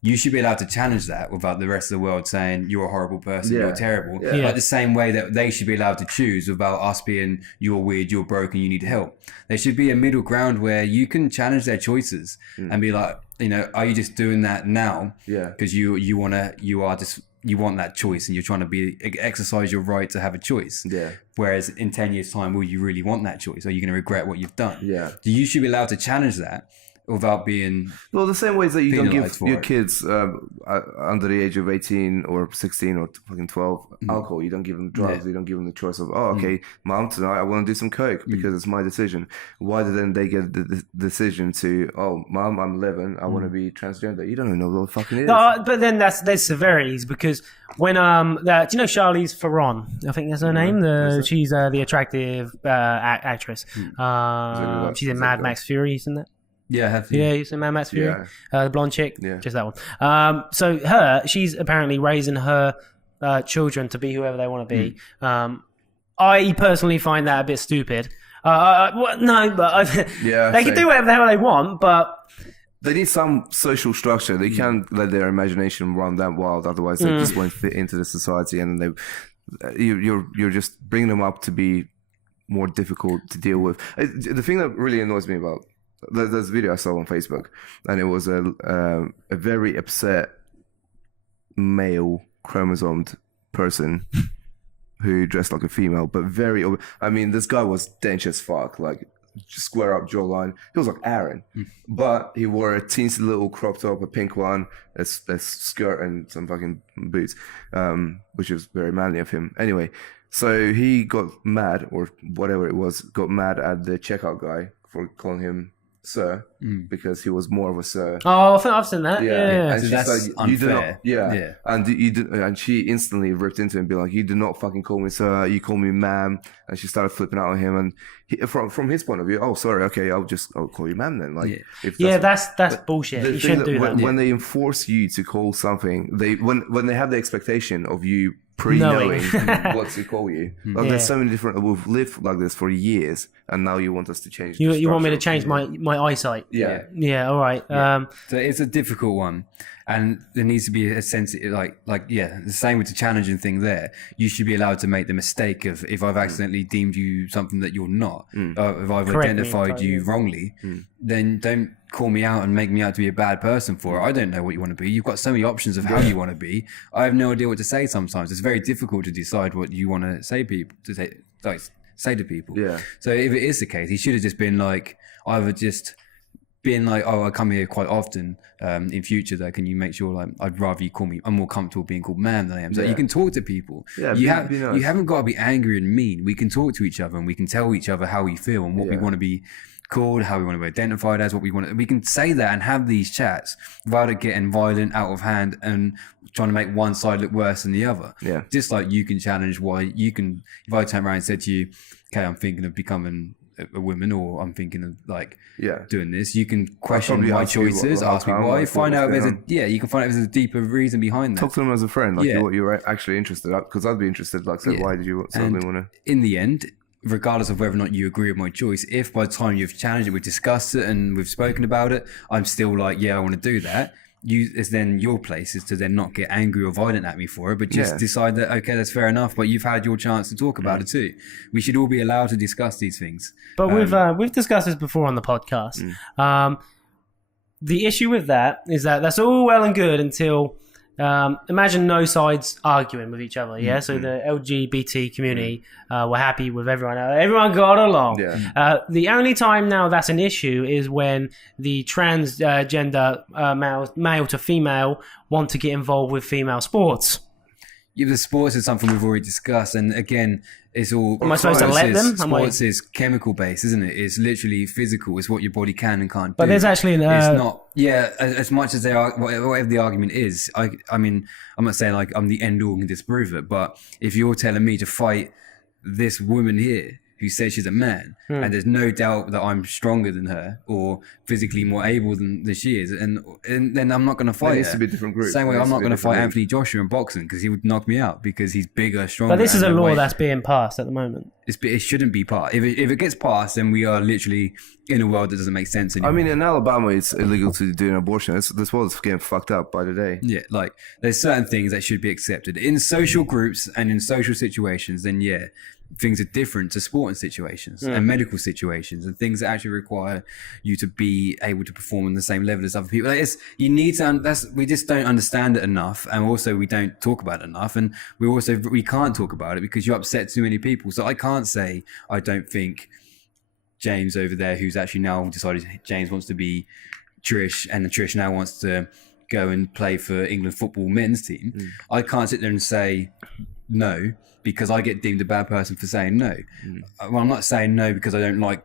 you should be allowed to challenge that without the rest of the world saying you're a horrible person, you're terrible. Like the same way that they should be allowed to choose without us being you're weird, you're broken, you need help. There should be a middle ground where you can challenge their choices and be like, are you just doing that now? Yeah, because you want that choice and you're trying to exercise your right to have a choice. Yeah. Whereas in 10 years' time, will you really want that choice? Are you going to regret what you've done? Yeah. So you should be allowed to challenge that without being. Well, the same ways that you don't penalised give for your it. kids under the age of 18 or 16 or fucking 12 alcohol. You don't give them drugs. You don't give them the choice of, okay, mom, tonight I want to do some coke because it's my decision. Why then they get the decision to, mom, I'm 11, I want to be transgender? You don't even know what the fucking it is. No, but then there's severities because when do you know Charlize Theron? I think that's her name. She's the attractive actress. She's in Mad Max Fury, isn't it? Yeah, I have. Yeah, you seen Mad Max Fury? The blonde chick? Yeah. Just that one. So she's apparently raising her children to be whoever they want to be. I personally find that a bit stupid. No, but they can do whatever the hell they want, but... They need some social structure. They can't let their imagination run that wild. Otherwise, they just won't fit into the society, and you're just bringing them up to be more difficult to deal with. The thing that really annoys me about there's a video I saw on Facebook, and it was a very upset male chromosomed person who dressed like a female, but this guy was dense as fuck, like just square up jawline. He was like Aaron, but he wore a teensy little crop top, a pink one, a skirt, and some fucking boots, which was very manly of him. Anyway, so he got mad, or whatever it was, got mad at the checkout guy for calling him sir, because he was more of a sir. Oh, I think I've seen that. Yeah. And So she's that's like, you do not, unfair. and she instantly ripped into him and be like, you do not fucking call me sir, you call me ma'am. And she started flipping out on him, and from his point of view, sorry, okay, I'll call you ma'am then. Like, that's bullshit. You shouldn't do that. When they enforce you to call something, when they have the expectation of you pre-knowing what to call you. There's so many different... We've lived like this for years, and now you want us to change... You want me to change my eyesight? Yeah. Yeah, all right. Yeah. So it's a difficult one, and there needs to be a sense... the same with the challenging thing there. You should be allowed to make the mistake of, if I've accidentally deemed you something that you're not, if I've identified you wrongly, then don't call me out and make me out to be a bad person for it. I don't know what you want to be. You've got so many options of how you want to be. I have no idea what to say sometimes. It's very difficult to decide what you want to say say to people. Yeah. So if it is the case, he should have just been like, either just been like, I come here quite often. In future, though, can you make sure, like, I'd rather you call me, I'm more comfortable being called ma'am than I am. So you can talk to people. Yeah, you nice. You haven't got to be angry and mean. We can talk to each other and we can tell each other how we feel and what we want to be called, how we want to be identified as, what we want. We can say that and have these chats without it getting violent, out of hand, and trying to make one side look worse than the other. Yeah. Just like you can challenge why you can. If I turn around and said to you, "Okay, I'm thinking of becoming a woman," or I'm thinking of doing this, you can question my choices, ask me why, find out if there's you can find out if there's a deeper reason behind that. Talk to them as a friend, like what you're actually interested in, because I'd be interested, like, say, why did you suddenly want to... In the end, regardless of whether or not you agree with my choice, if by the time you've challenged it, we've discussed it and we've spoken about it, I'm still like, I want to do that, it's then your place is to then not get angry or violent at me for it, but just decide that, okay, that's fair enough, but you've had your chance to talk about it too. We should all be allowed to discuss these things. But we've discussed this before on the podcast. The issue with that is that that's all well and good until imagine no sides arguing with each other. So the LGBT community were happy with everyone. Everyone got along. The only time now that's an issue is when the transgender male to female want to get involved with female sports. The sports is something we've already discussed, and again, it's all... Am I supposed to let them? Sports is chemical based, isn't it? It's literally physical. It's what your body can and can't do. But there's actually... it's not... as much as they are... Whatever the argument is, I mean, I'm not saying like I'm the end all and can disprove it, but if you're telling me to fight this woman here who says she's a man, and there's no doubt that I'm stronger than her or physically more able than she is, and then I'm not going to fight her. It needs to be a different group. Same way I'm not going to fight Anthony Joshua in boxing because he would knock me out because he's bigger, stronger. But this is a law that's being passed at the moment. It shouldn't be passed. If it gets passed, then we are literally in a world that doesn't make sense anymore. I mean, in Alabama, it's illegal to do an abortion. This world's getting fucked up by the day. Yeah, like there's certain things that should be accepted in social groups and in social situations. Then things are different to sporting situations and medical situations and things that actually require you to be able to perform on the same level as other people. Like we just don't understand it enough, and also we don't talk about it enough, and we can't talk about it because you upset too many people. So I can't say I don't think James over there, who's actually now decided James wants to be Trish, and then Trish now wants to go and play for England football men's team. I can't sit there and say no because I get deemed a bad person for saying no. Well, I'm not saying no because I don't like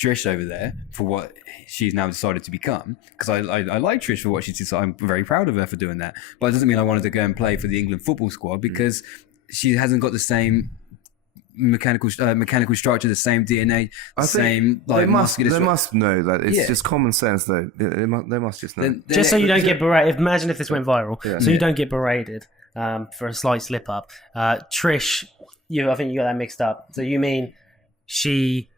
Trish over there for what she's now decided to become, because I like Trish for what she's decided. I'm very proud of her for doing that, but it doesn't mean I wanted to go and play for the England football squad because she hasn't got the same mechanical structure, the same DNA, they must know that it's just common sense though. They must just know. Just so you don't get berated. Imagine if this went viral. So you don't get berated for a slight slip up. Trish, I think you got that mixed up. So you mean she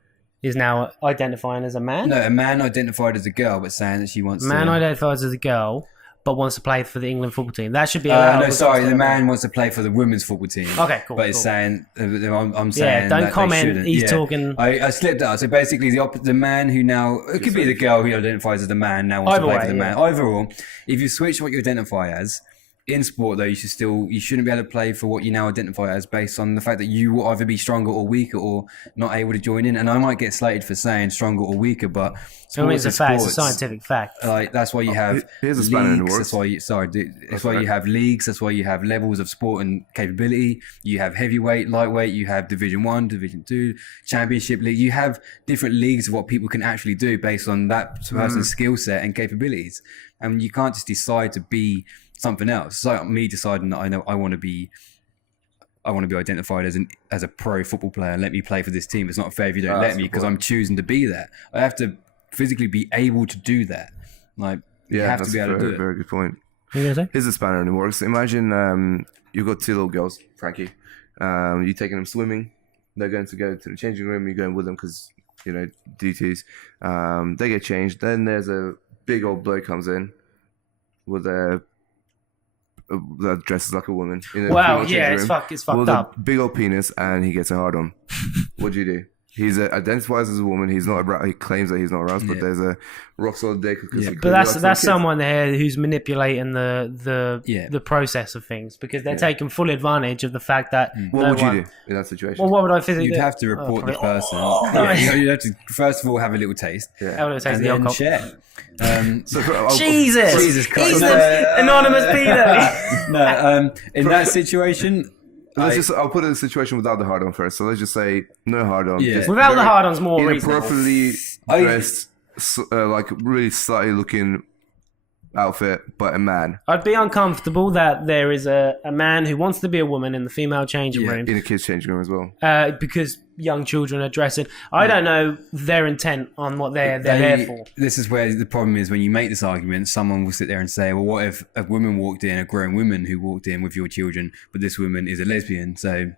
is now identifying as a man? No, a man identified as a girl, but saying that she wants identified as a girl, but wants to play for the England football team. That should be allowed. The man wants to play for the women's football team. Okay, cool. But it's saying, I'm saying, don't comment. He's talking. I slipped out. So basically, the man who now it could be the girl who identifies as the man now wants to play for the man. Either or, if you switch what you identify as. In sport, though, you shouldn't be able to play for what you now identify as based on the fact that you will either be stronger or weaker or not able to join in. And I might get slated for saying stronger or weaker, but it's a fact. It's a scientific fact. Like that's why you have here's a spanner in the works. That's why you have leagues. That's why you have levels of sport and capability. You have heavyweight, lightweight. You have Division 1, Division 2, Championship League. You have different leagues of what people can actually do based on that person's skill set and capabilities. And you can't just decide to be something else. It's like me deciding that I want to be identified as a pro football player and let me play for this team. It's not fair if you don't let me because I'm choosing to be that. I have to physically be able to do that. Like you have to be able to do it. Very good point. What are you gonna say? Here's a spanner in the works. Imagine you've got two little girls, Frankie. You're taking them swimming. They're going to go to the changing room. You're going with them because duties. They get changed. Then there's a big old bloke comes in with that dresses like a woman. Wow, yeah, it's fucked up. A big old penis, and he gets a hard on. What do you do? He identifies as a woman. He's not. He claims that he's not aroused, but there's a rock solid dick. But that's someone there who's manipulating the process of things because they're taking full advantage of the fact that. What would you do in that situation? Well, what would I physically do? You'd have to report the person. You'd have to first of all have a little taste. Have a little taste and of the then share. Jesus Christ! He's the anonymous pedo. No, in that situation. I'll put it in a situation without the hard on first. So let's just say no hard on. Yeah. Without the hard on's more reasonable. Inappropriately dressed, like really slutty looking outfit, but a man. I'd be uncomfortable that there is a man who wants to be a woman in the female changing room. In a kids' changing room as well. Because young children are dressing. I don't know their intent on what they're there for. This is where the problem is when you make this argument, someone will sit there and say, well, what if a woman walked in, a grown woman who walked in with your children, but this woman is a lesbian? So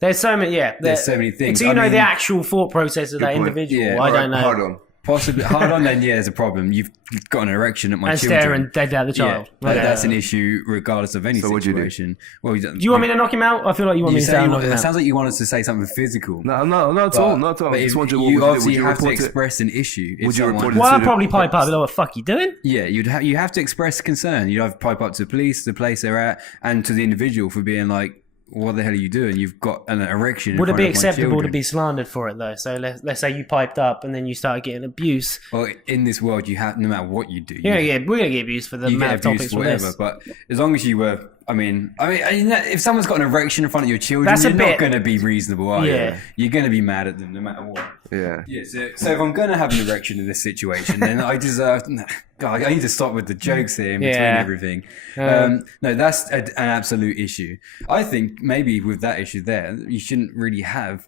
there's so many, there's so many things. Until you know the actual thought process of that individual, I don't know. Hard on. Possibly hard on. Then there's a problem. You've got an erection at my children staring dead at the child. That's an issue regardless of any situation. What do you do? Do you want me to knock him out? I feel like you want me to say knock him out. It sounds like you want us to say something physical. No, not at all. But you obviously have to express an issue. Would you report it? Well, I'd probably pipe up. What the fuck you doing? Yeah, you have to express concern. You'd have to pipe up to the police, the place they're at, and to the individual for being like, what the hell are you doing? You've got an erection. Would it be acceptable to be slandered for it though? So let's say you piped up and then you started getting abuse. Well, in this world, you have no matter what you do. We're gonna get abused for the amount of topics for this. But as long as you were, I mean, if someone's got an erection in front of your children, you're not going to be reasonable, are you? You're going to be mad at them no matter what. Yeah. So if I'm going to have an erection in this situation, then I deserve. God, I need to stop with the jokes here in between everything. No, that's an absolute issue. I think maybe with that issue there, you shouldn't really have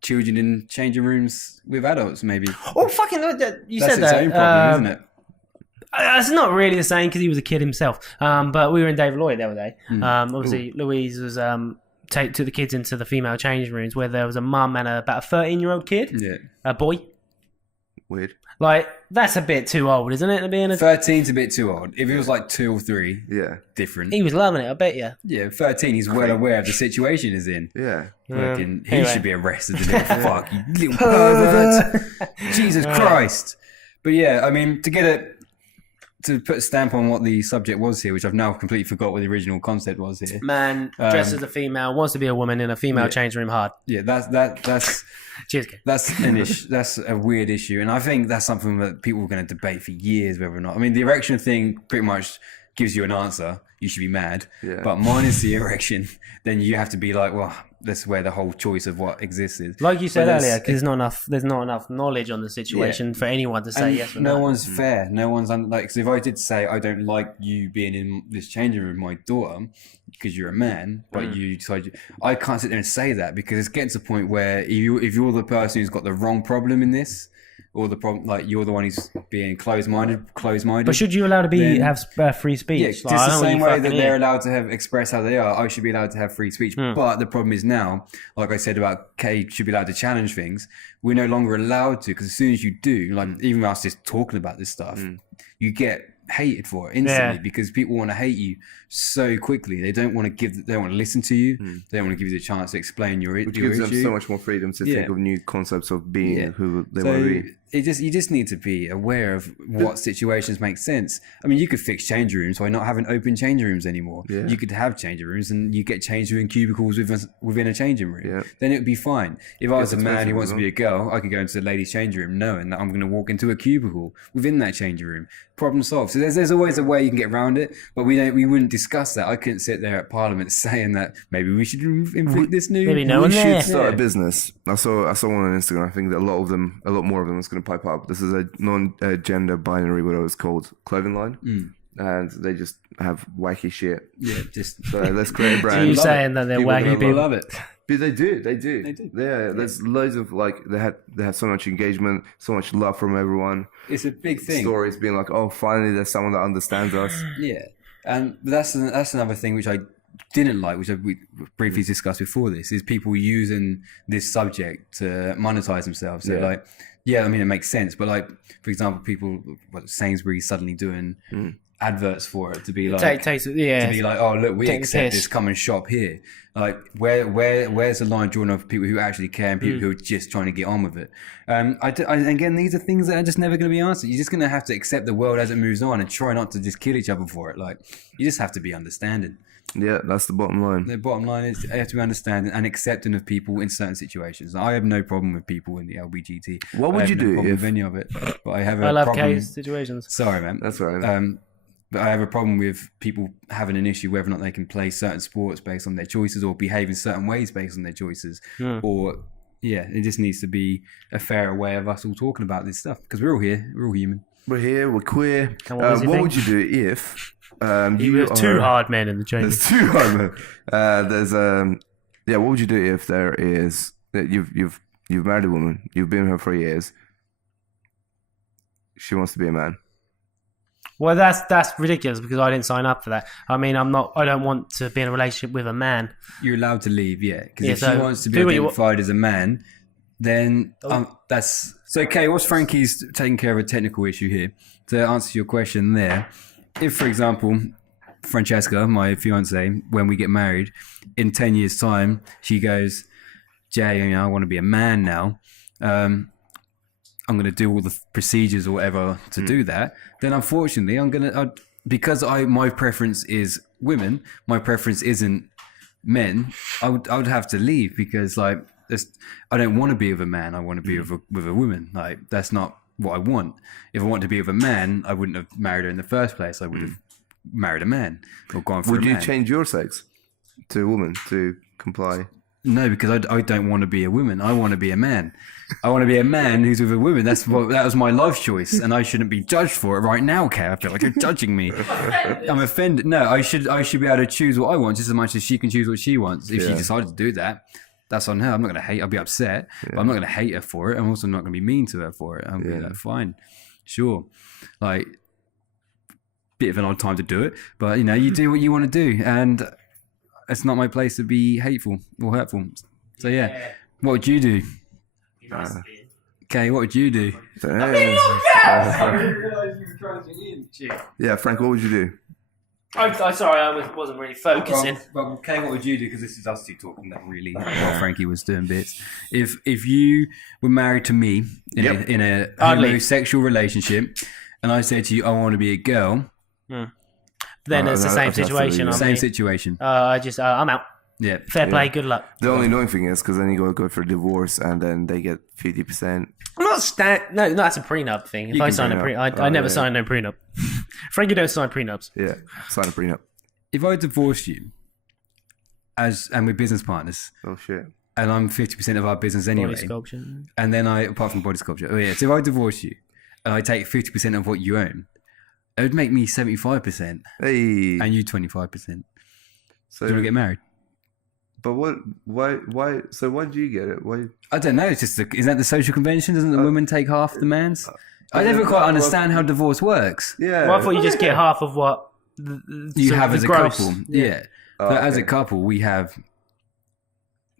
children in changing rooms with adults. Maybe. Oh, fucking! You that's said that. Its own problem, isn't it? It's not really the same because he was a kid himself. But we were in David Lloyd the other day. Obviously, Louise was took the kids into the female changing rooms where there was a mum and about a 13-year-old kid. Yeah. A boy. Weird. Like, that's a bit too old, isn't it? To be in 13's a bit too old. If it was like 2 or 3, different. He was loving it, I bet you. Yeah, 13, he's well aware of the situation he's in. Yeah. He should be arrested, the little fuck, you little pervert. Jesus Christ. But yeah, I mean, to get it... to put a stamp on what the subject was here, which I've now completely forgot what the original concept was here. Man dressed as a female, wants to be a woman in a female change room hard. Yeah, that's Cheers, kid. that's an issue. That's a weird issue, and I think that's something that people are going to debate for years whether or not. I mean, the erection thing pretty much gives you an answer. You should be mad. Yeah. But minus the erection, then you have to be like, well, that's where the whole choice of what exists is. Like you said earlier, because there's not enough knowledge on the situation for anyone to say yes or no. No one's fair. No one's like. So if I did say I don't like you being in this changing room with my daughter because you're a man, but you decide, I can't sit there and say that because it's getting to the point where if you're the person who's got the wrong problem in this, or the problem, like you're the one who's being closed-minded. But should you allow to have free speech? Yeah, just the same way that they're allowed to have express how they are, I should be allowed to have free speech. But the problem is now, like I said about Kay should be allowed to challenge things, we're no longer allowed to, because as soon as you do, like even us just talking about this stuff, you get hated for it instantly because people want to hate you so quickly. They don't want to listen to you. They don't want to give you the chance to explain your issue. Which gives them so much more freedom to think of new concepts of being who they want to be. You just need to be aware of what situations make sense. I mean, you could fix change rooms by not having open change rooms anymore. Yeah. You could have change rooms and you get changed room cubicles within a changing room. Yeah. Then it would be fine. If I was a man who wants to be a girl, I could go into the ladies' change room knowing that I'm going to walk into a cubicle within that change room. Problem solved. So there's always a way you can get around it, but we wouldn't discuss that. I couldn't sit there at Parliament saying that maybe we should inflict this new. Maybe no one there. We should start a business. I saw one on Instagram. I think that a lot more of them is going to pipe up. This is a non-gender binary, whatever it's called, clothing line, and they just have wacky shit. Yeah, just so let's create a brand. So you saying that they're wacky people? Love it. But they do. Yeah, there's loads of they had so much engagement, so much love from everyone. It's a big thing. Stories being like, oh, finally there's someone that understands us. Yeah, and that's another thing which I didn't like, which we briefly discussed before this, is people using this subject to monetize themselves. So I mean, it makes sense, but like, for example, people, Sainsbury's suddenly doing adverts for it to be like, to be like, oh look, we accept this, come and shop here. Like, where's the line drawn of people who actually care and people who are just trying to get on with it? Again, these are things that are just never going to be answered. You're just going to have to accept the world as it moves on and try not to just kill each other for it. Like, you just have to be understanding. Yeah, that's the bottom line. The bottom line is you have to be understanding and accepting of people in certain situations. I have no problem with people in the LBGT. What would you do if any of it? But I have love case situations. Sorry, man. That's all right. But I have a problem with people having an issue whether or not they can play certain sports based on their choices or behave in certain ways based on their choices. Or, it just needs to be a fairer way of us all talking about this stuff because we're all here. We're all human. We're here. We're queer. What would you do if... there's two hard men in the chamber. There's two hard men. What would you do if there is... You've married a woman. You've been with her for years. She wants to be a man. Well, that's ridiculous because I didn't sign up for that. I mean, I don't want to be in a relationship with a man. You're allowed to leave, because if she wants to be identified as a man, then that's... So, okay, what's Frankie's taking care of a technical issue here? To answer your question there, if, for example, Francesca, my fiance, when we get married, in 10 years' time, she goes, Jay, I want to be a man now. I'm going to do all the procedures or whatever to do that, then unfortunately because my preference is women, my preference isn't men, I would have to leave because I don't want to be with a man. I want to be with a woman. Like, that's not what I want. If I want to be with a man, I wouldn't have married her in the first place. I would have married a man or gone for a man. Would you change your sex to a woman to comply? No, because I don't want to be a woman. I want to be a man. I want to be a man who's with a woman. That was my life choice, and I shouldn't be judged for it right now, Kay. I feel like you're judging me. I'm offended. No, I should be able to choose what I want just as much as she can choose what she wants. If she decided to do that, that's on her. I'm not going to hate. I'll be upset, but I'm not going to hate her for it. I'm also not going to be mean to her for it. I'll be like, fine, sure. Like, bit of an odd time to do it, but you do what you want to do, and it's not my place to be hateful or hurtful. So what would you do? Okay, what would you do? Yeah, Frank, what would you do? I'm sorry, I wasn't really focusing. Well, okay, what would you do? Because this is us two talking that really while Frankie was doing bits. If you were married to me in a homosexual relationship, and I say to you, I want to be a girl. Then it's the same situation. Same situation. I'm out. Yeah. Fair play. Good luck. The only annoying thing is because then you got to go for a divorce and then they get 50%. I'm not no, that's a prenup thing. If I sign a prenup, I never sign no prenup. Frankie don't sign prenups. Yeah, sign a prenup. If I divorce you, and we're business partners. Oh shit. And I'm 50% of our business anyway. Body sculpture. And then apart from body sculpture. Oh yeah. So if I divorce you and I take 50% of what you own, it would make me 75%. Hey. And you 25%. So do you want to get married? But why? So why do you get it? Why? I don't know. It's just isn't that the social convention? Doesn't the woman take half the man's? I never quite understand how divorce works. Yeah. Well, I thought you just get half of what you have as a couple. Yeah. Oh, but as a couple, we have.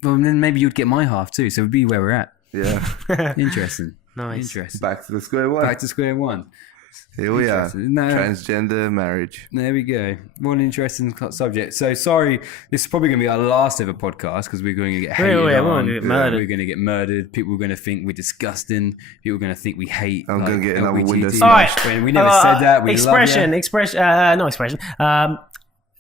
Well, then maybe you'd get my half too. So it'd be where we're at. Yeah. Interesting. Nice. Interesting. Back to the square one. Back to square one. Here we are. No. Transgender marriage. There we go. What an interesting subject. So sorry, this is probably going to be our last ever podcast because we're going to get hated on. We're going to get murdered. We're going to get murdered. People are going to think we're disgusting. People are going to think we hate. I'm going to get another LGBT. window Smashed. We never said that. We expression. love Not expression.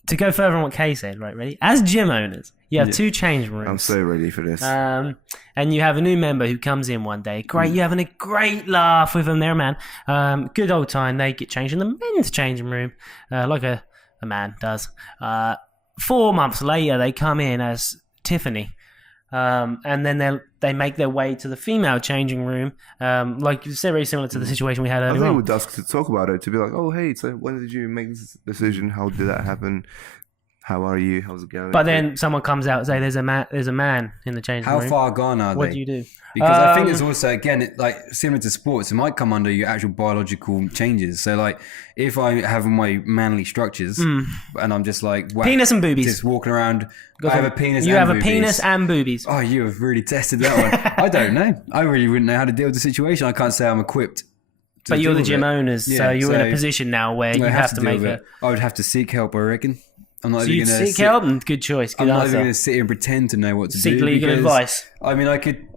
To go further on what Kay said, right? Ready? As gym owners, you have two change rooms. I'm so ready for this. And you have a new member who comes in one day. Great, you're having a great laugh with them. They're a man. Good old time. They get changed in the men's changing room, like a man does. 4 months later, they come in as Tiffany. And then they make their way to the female changing room, like you said, very similar to the situation we had earlier I think on. it would dusk to talk about it, to be like, oh, hey, so when did you make this decision? How did that happen? How are you? How's it going? But then someone comes out and say, "There's a man in the changing room." How far gone are they? What do you do? Because I think it's also, again, like similar to sports, it might come under your actual biological changes. So, like, if I have my manly structures and I'm just like penis and boobies, just walking around, I have a penis. You and have boobies. a penis and boobies. Oh, you have really tested that one. I don't know. I really wouldn't know how to deal with the situation. I can't say I'm equipped. But you're the gym owners, so you're in a so position now where you have to make it. I would have to seek help, I reckon. I'm not So even you going to seek help? Good choice. Good I'm not answer. even going to sit here and pretend to know what to do. Seek legal because, advice. I mean, I could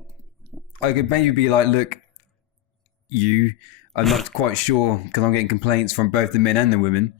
maybe be like, look, I'm not quite sure because I'm getting complaints from both the men and the women.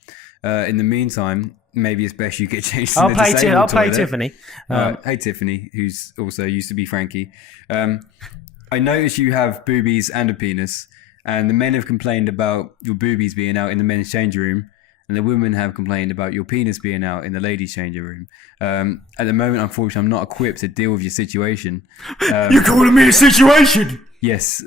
In the meantime, maybe it's best you get changed. I'll pay Tiffany. Hey, Tiffany, who's also used to be Frankie. I notice you have boobies and a penis, and the men have complained about your boobies being out in the men's changing room. And the women have complained about your penis being out in the ladies' changing room. At the moment, unfortunately, I'm not equipped to deal with your situation. You're calling me a situation? Yes.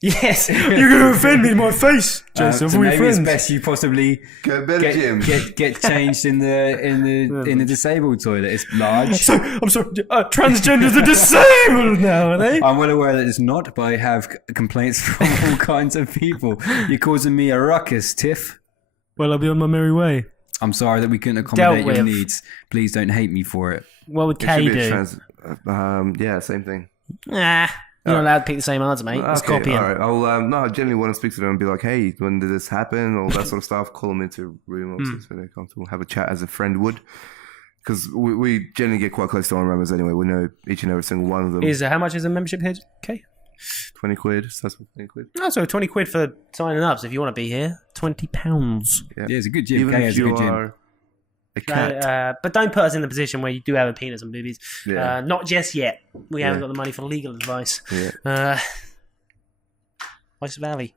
Yes. You're going to offend me in my face, Joseph. So maybe friends. it's best you possibly get changed in the disabled toilet. It's large. So, I'm sorry. Transgenders are disabled now, are they? I'm well aware that it's not, but I have complaints from all kinds of people. You're causing me a ruckus, Tiff. Well, I'll be on my merry way. I'm sorry that we couldn't accommodate your needs. Please don't hate me for it. What would Kay do? Yeah, same thing. Nah, you're not allowed to pick the same answer, mate. It's copying. All right. I genuinely want to speak to them and be like, hey, when did this happen? All that sort of stuff. Call them into a room, obviously, so they're comfortable. Have a chat as a friend would. Because we generally get quite close to our members anyway. We know each and every single one of them. How much is a membership here, Kay? 20 quid. Starts with 20 quid. Oh, so 20 quid for signing up. So if you want to be here, £20. Yeah, it's a good gym. Even if you are a cat. But don't put us in the position where you do have a penis and boobies. Yeah. Not just yet. We haven't got the money for legal advice. Yeah. West Valley.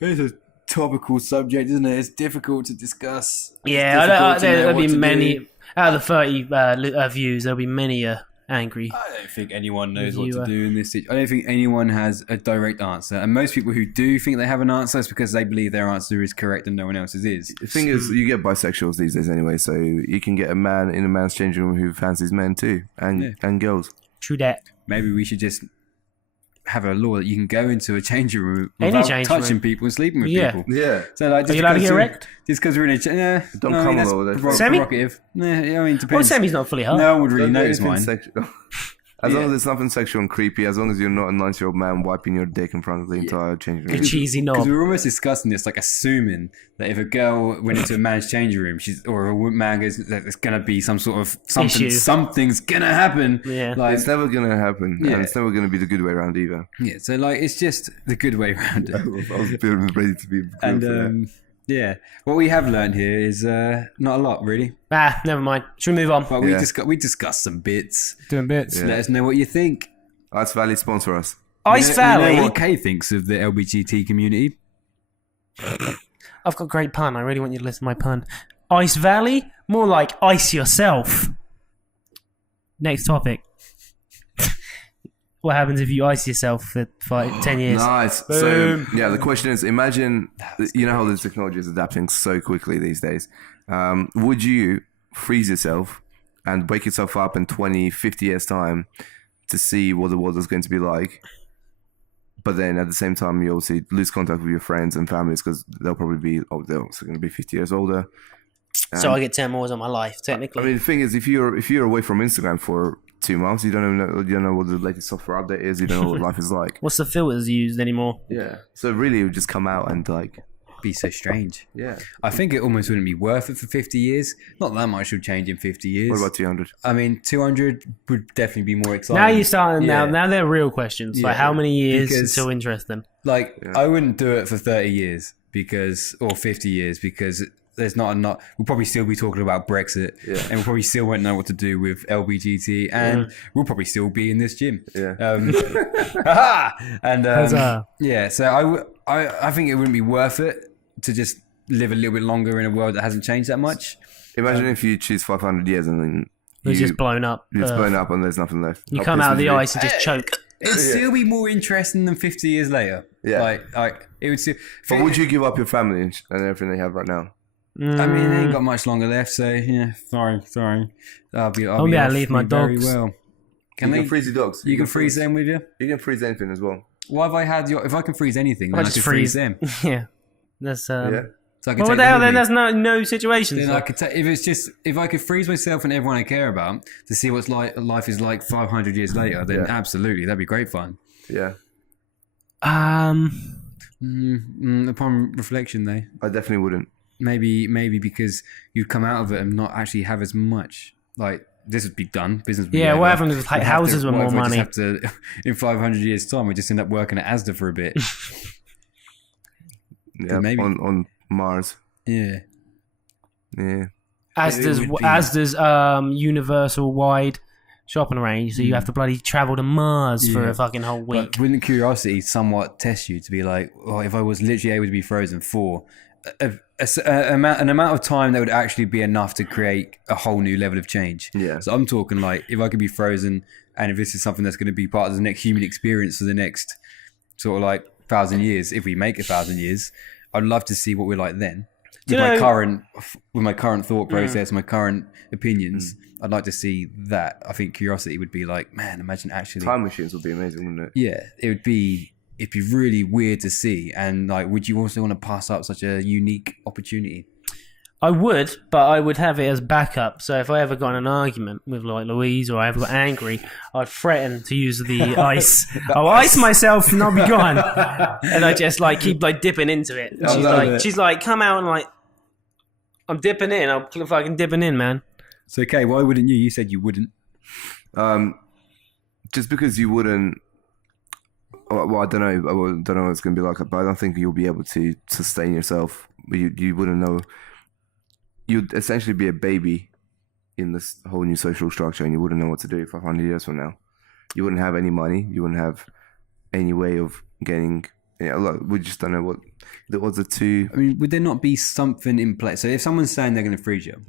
It's a topical subject, isn't it? It's difficult to discuss. Yeah, there'll be many. Out of the 30 views, there'll be many angry. I don't think anyone knows what to do in this situation. I don't think anyone has a direct answer. And most people who do think they have an answer is because they believe their answer is correct and no one else's is. The thing is, you get bisexuals these days anyway, so you can get a man in a man's changing room who fancies men too, and girls. True that. Maybe we should just have a law that you can go into a changing room without touching people and sleeping with people. Yeah. So like, are you allowed to get erect? Just because we're in a... Don't come over that's Semi? prerogative. Yeah, I mean, depends. Well, Semi's not fully hard. No one would really notice mine. As long as it's nothing sexual and creepy, as long as you're not a 90-year-old man wiping your dick in front of the entire changing room. A cheesy knob. Because we were almost discussing this, like assuming that if a girl went into a man's changing room, or a man goes, that there's gonna be some sort of something. Issue. Something's gonna happen. Yeah. Like, It's never gonna happen, and it's never gonna be the good way around either. yeah. So like, it's just the good way around it. I was ready to be. And yeah, what we have learned here is not a lot really. Never mind. Should we move on? But we discussed some bits. Doing bits. Let us know what you think. Ice Valley sponsor us. Ice Valley. You know what Kay thinks of the LGBT community. I've got a great pun. I really want you to listen to my pun. Ice Valley? More like ice yourself. Next topic. What happens if you ice yourself for 10 years? Nice. Boom. So yeah, the question is: imagine, you know how the technology is adapting so quickly these days. Would you freeze yourself and wake yourself up in 20, 50 years time to see what the world is going to be like? But then at the same time, you obviously lose contact with your friends and families because they'll probably be they're also going to be 50 years older. So I get 10 more on my life, technically. I mean, the thing is, if you're away from Instagram for 2 months, you don't know what the latest software update is. You don't know what life is like. What's the filters used anymore? Yeah. So really, it would just come out and like Be so strange. yeah. I think it almost wouldn't be worth it for 50 years. Not that much will change in 50 years. What about 200? I mean, 200 would definitely be more exciting. Now you're starting. Yeah. Now they're real questions. Like Yeah. how many years Because- until interesting? Like, I wouldn't do it for 30 years or 50 years because there's not enough. We'll probably still be talking about Brexit and we'll probably still won't know what to do with LBGT and we'll probably still be in this gym. Yeah. And Huzzah. yeah, so I think it wouldn't be worth it to just live a little bit longer in a world that hasn't changed that much. Imagine if you choose 500 years and then It's just blown up. it's blown up and there's nothing left. You come out of the Obviously, ice and just choke. It'd still be more interesting than 50 years later. Yeah. Like it would still. But would you give up your family and everything they have right now? I mean, they ain't got much longer left, so yeah. Sorry. I'll be able to off leave my very dogs. well. You can freeze your dogs. You can freeze them with you. You can freeze anything as well. Why have I had your? If I can freeze anything, then I just can freeze them. Yeah. That's Yeah. So I can well, take the hell? them Then with me. there's no situations. Then I could if I could freeze myself and everyone I care about to see what's like life is like 500 years later, then absolutely that'd be great fun. Yeah. Upon reflection, though, I definitely wouldn't. maybe because you'd come out of it and not actually have as much. Like this would be done. Business. Would be Yeah, over. what happens if like We'd have houses to- were what more if we money? just have to, in 500 years' time, we just end up working at Asda for a bit. Yeah. maybe. On Mars. Yeah. Yeah. Asda's It would be- Asda's universal wide shopping range, so you have to bloody travel to Mars for Yeah. a fucking whole week. But wouldn't curiosity somewhat test you to be like, oh, if I was literally able to be frozen for an amount of time that would actually be enough to create a whole new level of change? Yeah. So I'm talking like if I could be frozen and if this is something that's going to be part of the next human experience for the next sort of like 1,000 years, if we make 1,000 years, I'd love to see what we're like then. With my current thought process, my current opinions, I'd like to see that. I think curiosity would be like, man, imagine actually. Time machines would be amazing, wouldn't it? Yeah, it'd be really weird to see. And like, would you also want to pass up such a unique opportunity? I would, but I would have it as backup. So if I ever got in an argument with like Louise or I ever got angry, I'd threaten to use the ice. I'll ice myself and I'll be gone. And I just like keep like dipping into it. And she's like, come out and like, I'm dipping in. I'm fucking dipping in, man. So, okay, why wouldn't you? You said you wouldn't. Just because you wouldn't. Well, I don't know. I don't know what it's going to be like, but I don't think you'll be able to sustain yourself. You wouldn't know. You'd essentially be a baby in this whole new social structure, and you wouldn't know what to do 500 years from now. You wouldn't have any money. You wouldn't have any way of getting. We just don't know what the two. I mean, would there not be something in place? So, if someone's saying they're going to freeze you,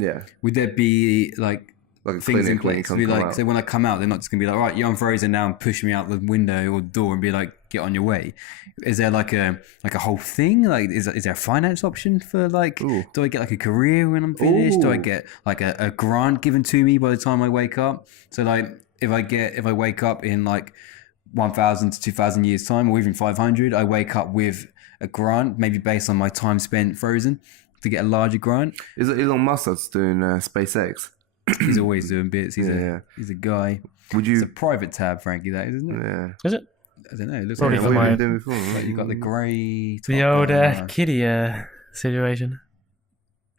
Would there be like a things in clinic when you place to be come like, out? so when I come out, they're not just going to be like, right, you're unfrozen now and push me out the window or door and be like, get on your way. Is there like a whole thing? Like, is there a finance option for like, do I get like a career when I'm finished? Do I get like a grant given to me by the time I wake up? So like, if I wake up in like 1,000 to 2,000 years time, or even 500, I wake up with a grant, maybe based on my time spent frozen, to get a larger grant. Is it Elon Musk that's doing SpaceX? He's always doing bits. He's a guy. Would It's a you? private tab, Frankie. That is, isn't it? Yeah. Is it? I don't know. It looks Probably like for What my- have you been doing before? like you got the grey. The top old going on. kitty situation.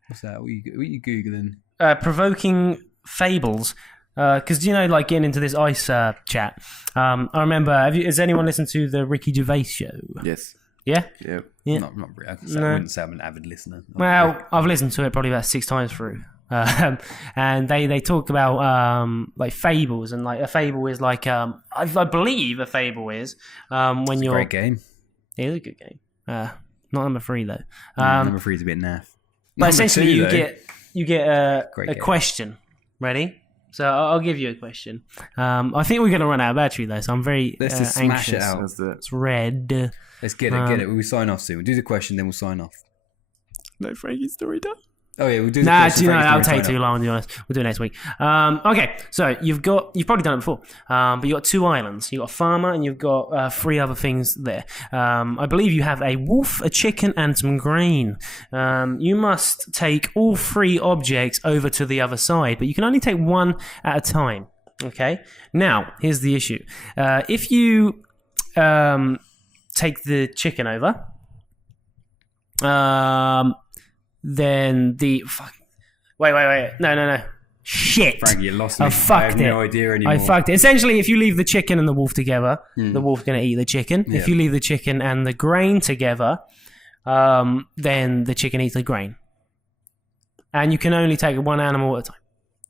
What's that? What are you googling? Provoking fables. Because like getting into this ice chat. I remember. Has anyone listened to the Ricky Gervais show? Yes. Yeah. Yeah. Yeah. Not really. I No. wouldn't say I'm an avid listener. Well, I've listened to it probably about 6 times through. And they talk about like fables, and like a fable is like I believe a fable is when It's a you're. great game. It is a good game. Not number 3 though. Number 3 is a bit naff. But Number essentially, 2, you though, get a Great game. question. Ready? So I'll give you a question. I think we're going to run out of battery though, so I'm very Let's just smash anxious. it out. That's the. It's red. Let's get it. We'll sign off soon. We'll do the question, then we'll sign off. No Frankie's story time. Oh yeah, we'll do the Nah, question. Frank's that'll story take time. too long, to be honest. We'll do it next week. Okay, so you've probably done it before, but you've got 2 islands. You've got a farmer and you've got 3 other things there. I believe you have a wolf, a chicken, and some grain. You must take all 3 objects over to the other side, but you can only take one at a time. Okay? Now, here's the issue. If you take the chicken over, then the fuck. Wait. No. Shit. Frankie, you lost me. I fucked have it. no idea anymore. I fucked it. Essentially, if you leave the chicken and the wolf together, the wolf's going to eat the chicken. Yeah. If you leave the chicken and the grain together, then the chicken eats the grain. And you can only take one animal at a time.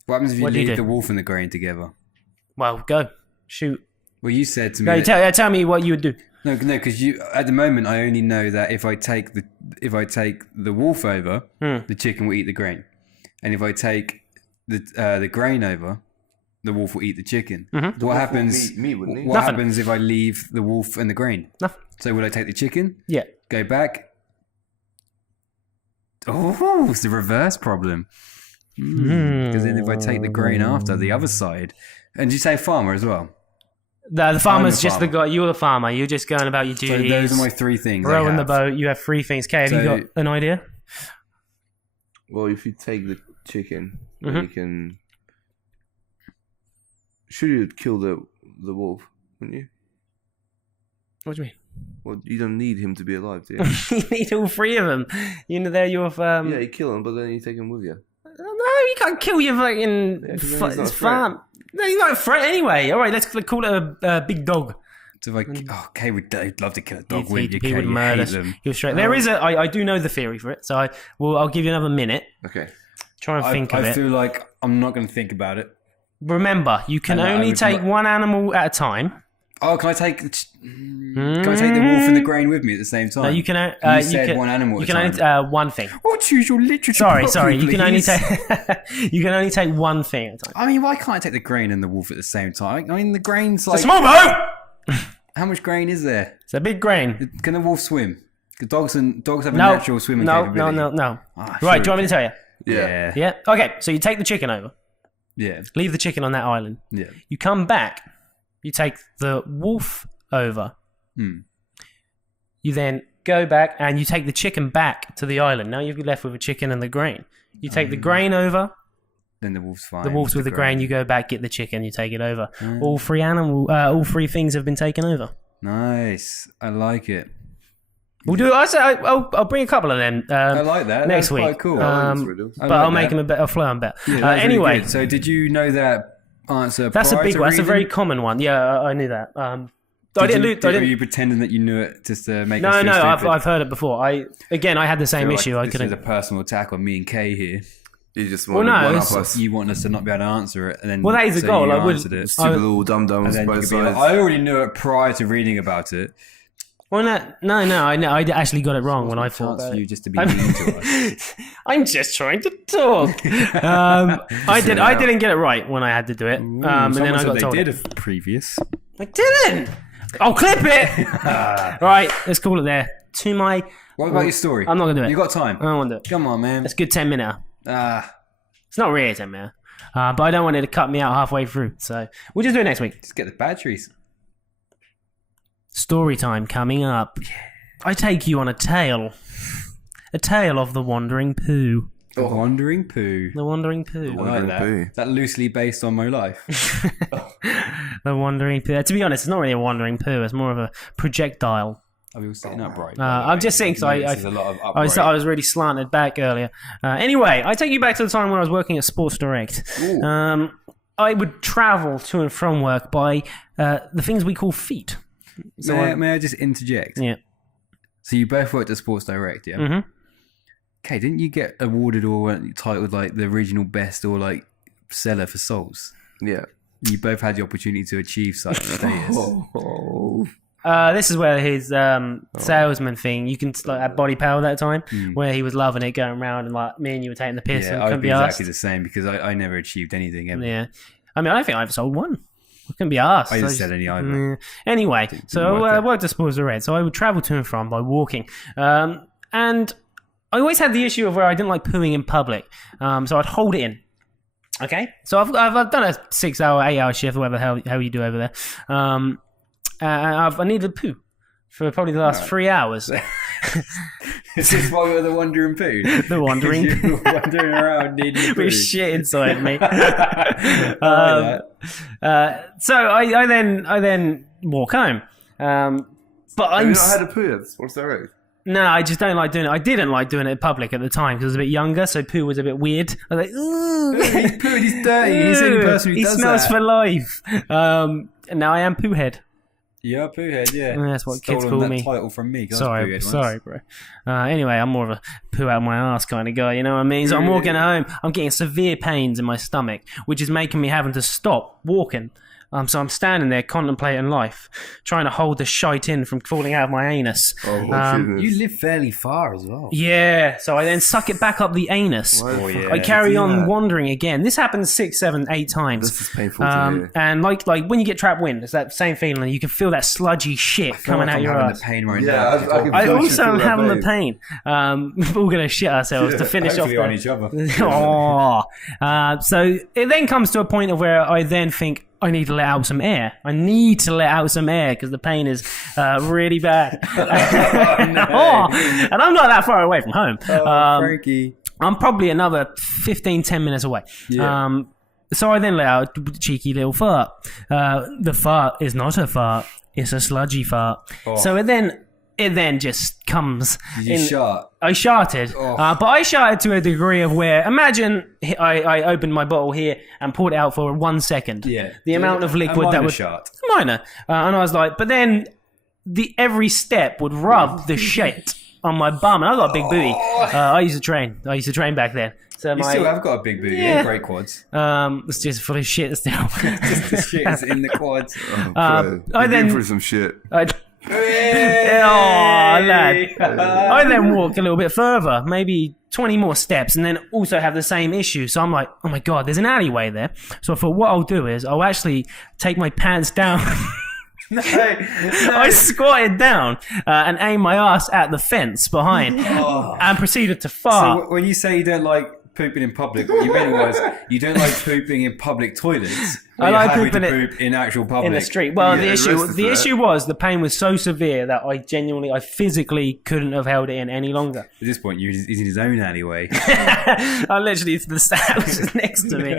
What happens if you What do you leave do? the wolf and the grain together? Well, go. Shoot. Well, you said to me. No, that- tell me what you would do. No, because you at the moment I only know that if I take the wolf over, the chicken will eat the grain, and if I take the grain over, the wolf will eat the chicken. Mm-hmm. What happens? Meat, wouldn't he? What Nothing. happens if I leave the wolf and the grain? Nothing. So will I take the chicken? Yeah. Go back. Oh, it's the reverse problem. Because then if I take the grain after the other side, and you say farmer as well. The farmer's the just the farmer. guy. You're the farmer. You're just going about your So duties. those are my 3 things. I rowing the have. boat. You have 3 things. Okay, have you So- got an idea? Well, if you take the chicken, then Mhm. you can. Should you kill the wolf? Wouldn't you? What do you Well, you don't need him to be alive, do you? mean? You need all 3 of them. They're your. yeah, you kill him, but then you take him with you. No, you can't kill your fucking Yeah, 'cause then he's not a threat. farm. No, he's not a threat anyway. All right, let's call it a big dog. So if Kay would love to kill a dog, He wouldn't you? would Kay? You murder. hate them. He was straight. There is I do know the theory for it, so I'll give you another minute. Okay. Try and think of I it. feel like I'm not going to think about it. Remember, you can And I only would take mu- one animal at a time. Oh, can I take the wolf and the grain with me at the same time? No, you can. You said one animal You at a can time. only one thing. Oh, choose your literature. Sorry. properly, You can only please. take. You can only take one thing at a time. I mean, why can't I take the grain and the wolf at the same time? I mean, the grain's It's like a small boat. how much grain is there? It's a big grain. Can the wolf swim? 'Cause dogs have a No, natural swimming no, capability. no. Ah, Right, sure. do you want me to tell you? Yeah. Yeah. Okay, so you take the chicken over. Yeah. Leave the chicken on that island. Yeah. You come back. You take the wolf over. Hmm. You then go back and you take the chicken back to the island. Now you're left with a chicken and the grain. You take the grain over. Then the wolf's fine. The wolf's with the grain. You go back, get the chicken. You take it over. All 3 things have been taken over. Nice. I like it. We'll do it. I'll bring a couple of them. I like that. Next That's week. quite cool. But I'll make them a bit. I'll flow them better. Yeah, that was really Anyway, good. So did you know that answer? that's a prior big to one. That's a very reading? common one. Yeah, I knew that. I didn't. Were you pretending that you knew it just to make us No, feel stupid? I've heard it before. I had the same I feel issue. like I this couldn't. is a personal attack on me and Kay here. You just Well, want no, to one it's- up us. You want us to not be able to answer it, and then Well, that is the say goal. you I would- answered it. Stupid little dum And dums then you both could be like, sides. I already knew it prior to reading about it. Well, no. I know. I actually got it wrong when I Chance thought for about you it. just to be mean to us. I'm just trying to talk. I didn't get it right when I had to do it, and then I got told they did it. a previous. I didn't. I'll clip it. Right, let's call it there. To my. What about your story? I'm not gonna do it. You got time? I don't want to do it. Come on, man. It's a good 10 minute. It's not really a 10 minute, but I don't want it to cut me out halfway through. So we'll just do it next week. Just get the batteries. Story time coming up. I take you on a tale of the Wandering Poo. The Wandering Poo. The Wandering Poo. I like Wandering that. Poo. Is that loosely based on my life? The wandering poo. To be honest, it's not really a wandering poo. It's more of a projectile. Are we all sitting upright? I'm just saying, because a lot of upright. I was really slanted back earlier. Anyway, I take you back to the time when I was working at Sports Direct. I would travel to and from work by the things we call feet. So may I just interject? Yeah. So you both worked at Sports Direct, yeah? Mm-hmm. Okay, didn't you get awarded or titled like the original best or like seller for Souls? Yeah. You both had the opportunity to achieve such status. This is where his salesman thing, you can like at Body Power that time, where he was loving it, going around and like me and you were taking the piss and couldn't I'd be exactly asked. the same because I never achieved anything ever. Yeah, I mean I don't think I ever sold one. I couldn't be asked. I didn't sell any either. Anyway, so I worked at Sports Direct, so I would travel to and from by walking, and I always had the issue of where I didn't like pooing in public, so I'd hold it in. Okay, so I've done a 6-hour, 8-hour shift, or whatever the hell you do over there. I needed poo for probably the last 3 hours. Is this why you're the wandering poo? The wandering You were wandering around needing poo. with shit inside me. So I then walk home. But Have you not had a poo at Sports Direct? No, I just don't like doing it. I didn't like doing it in public at the time because I was a bit younger, so poo was a bit weird. I was like, ooh, He's pooed, he's dirty. He's the only person who he does smells that. for life. And now I am poo head. You're a poo head, yeah. That's what kids Stolen call that me. title from me. 'Cause I was poo head Sorry, once. bro. Anyway, I'm more of a poo out my ass kind of guy. You know what I mean? So I'm walking home. I'm getting severe pains in my stomach, which is making me having to stop walking. So I'm standing there contemplating life, trying to hold the shite in from falling out of my anus. Goodness. You live fairly far as well. Yeah, so I then suck it back up the anus. Why the fuck yeah. I carry do on that? wandering again. This happens 6, 7, 8 times. This is painful to hear. And like when you get trapped wind, it's that same feeling. You can feel that sludgy shit coming out your I'm having ass. the pain right Yeah, now. I can I feel also you am feel that having the pain. We're all going to shit ourselves to finish off. Hopefully on each other. So it then comes to a point of where I then think I need to let out some air. I need to let out some air because the pain is really bad. And I'm not that far away from home. Frankie. I'm probably another 15, 10 minutes away. Yeah. So I then let out a cheeky little fart. The fart is not a fart. It's a sludgy fart. Oh. So it then just comes Did you in. shart? I sharted, but I sharted to a degree of where, imagine I opened my bottle here and poured it out for 1 second. Yeah. The amount of liquid that would shart. minor. And I was like, but then every step would rub the shit on my bum. And I got a big booty. I used to train back then. So You still have got a big booty and great quads. it's just full of shit still. Just the shit is in the quads. Bro, I you've been then- through some shit. Lad. I then walk a little bit further, maybe 20 more steps, and then also have the same issue. So I'm like, oh my God, there's an alleyway there. So I thought, what I'll do is I'll actually take my pants down. No. I squatted down and aimed my ass at the fence behind and proceeded to fart. So when you say you don't like pooping in public, what you meant was you don't like pooping in public toilets. I like happy pooping to poop in actual public. in the street. Well, Yeah, the arrested issue was the pain was so severe that I physically couldn't have held it in any longer. At this point, he's in his own alleyway. I literally, the stat was just next to me.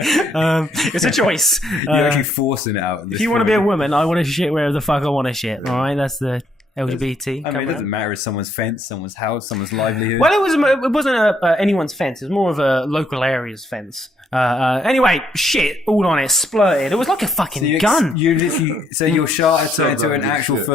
It's a choice. You're actually forcing it out. If you want to be a woman, I want to shit wherever the fuck I want to shit. All right, that's the LGBT. I mean, it doesn't matter if someone's fence, someone's house, someone's livelihood. Well, it wasn't anyone's fence. It was more of a local area's fence. Anyway, shit all on it, splurted. It was like a fucking gun. You literally, so your shard turned into an Full-on actual shit.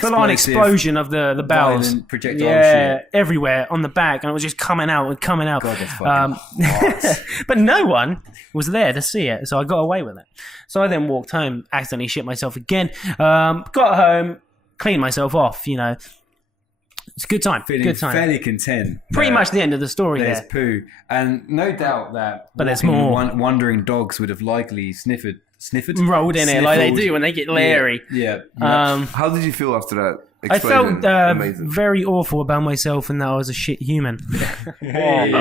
Full-on explosion of the bowels. violent projectile Yeah, shit. everywhere on the back, and it was just coming out and coming out. God, that's fucking hot. But no one was there to see it, so I got away with it. So I then walked home, accidentally shit myself again. Got home, cleaned myself off. You know, it's a good time. Feeling Good time. fairly content. Pretty that much the end of the story There's there. poo, and no doubt that. But there's walking more. Wandering dogs would have likely sniffed, Rolled in it like they Sniffled. do when they get leery. Yeah. How did you feel after that I explosion? felt Amazing. very awful about myself and that I was a shit human. Hey.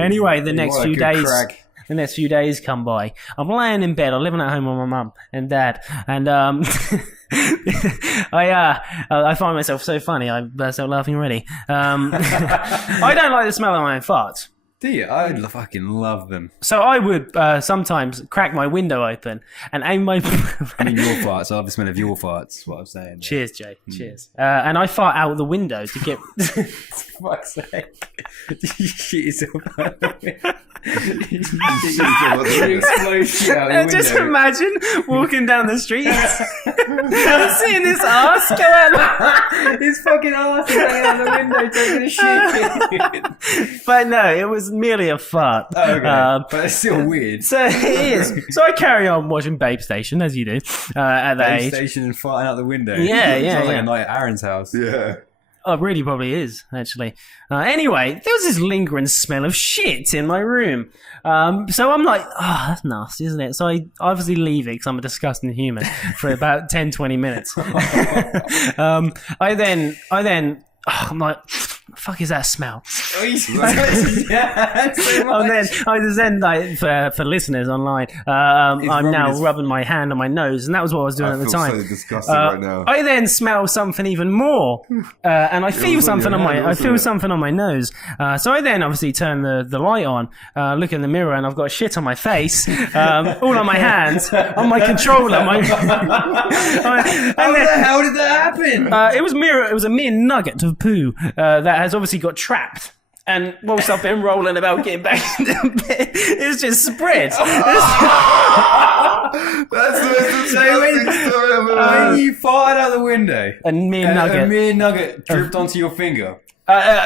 Anyway, the next What a few good days. crack. The next few days come by. I'm laying in bed. I'm living at home with my mum and dad, and I find myself so funny. I burst out laughing already. I don't like the smell of my own farts. Do you? I fucking love them. So I would sometimes crack my window open and aim my... I mean, your farts. I love the smell of your farts, is what I'm saying. Cheers, Jay. Cheers. And I fart out the window to get... Fuck's sake. You shit yourself out the window. You explode shit out the window. Just imagine walking down the street seeing this arse go out his fucking arse is hanging out the window taking a shit. But no, it was merely a fart. Oh, okay. But it's still weird. So it is. So I carry on watching Babe Station, as you do, at that Babe age. Station and farting out the window. Yeah, yeah, Sounds like yeah. a night at Aaron's house. Yeah. Oh, it really probably is, actually. Anyway, there was this lingering smell of shit in my room. So I'm like, oh, that's nasty, isn't it? So I obviously leave it because I'm a disgusting human for about 10, 20 minutes. I then, I'm like, fuck is that smell? And then like for listeners online, I'm now rubbing my hand on my nose, and that was what I was doing at the time. I feel so disgusting right now. I then smell something even more, and I feel something on my nose. So I then obviously turn the light on, look in the mirror, and I've got shit on my face, all on my hands, on my controller. How the hell did that happen? It was a mere nugget of poo that has obviously got trapped. And whilst I've been rolling about getting back into bed, it's just spread. That's the most disgusting story I've ever heard. When you farted out the window, A mere nugget dripped onto your finger.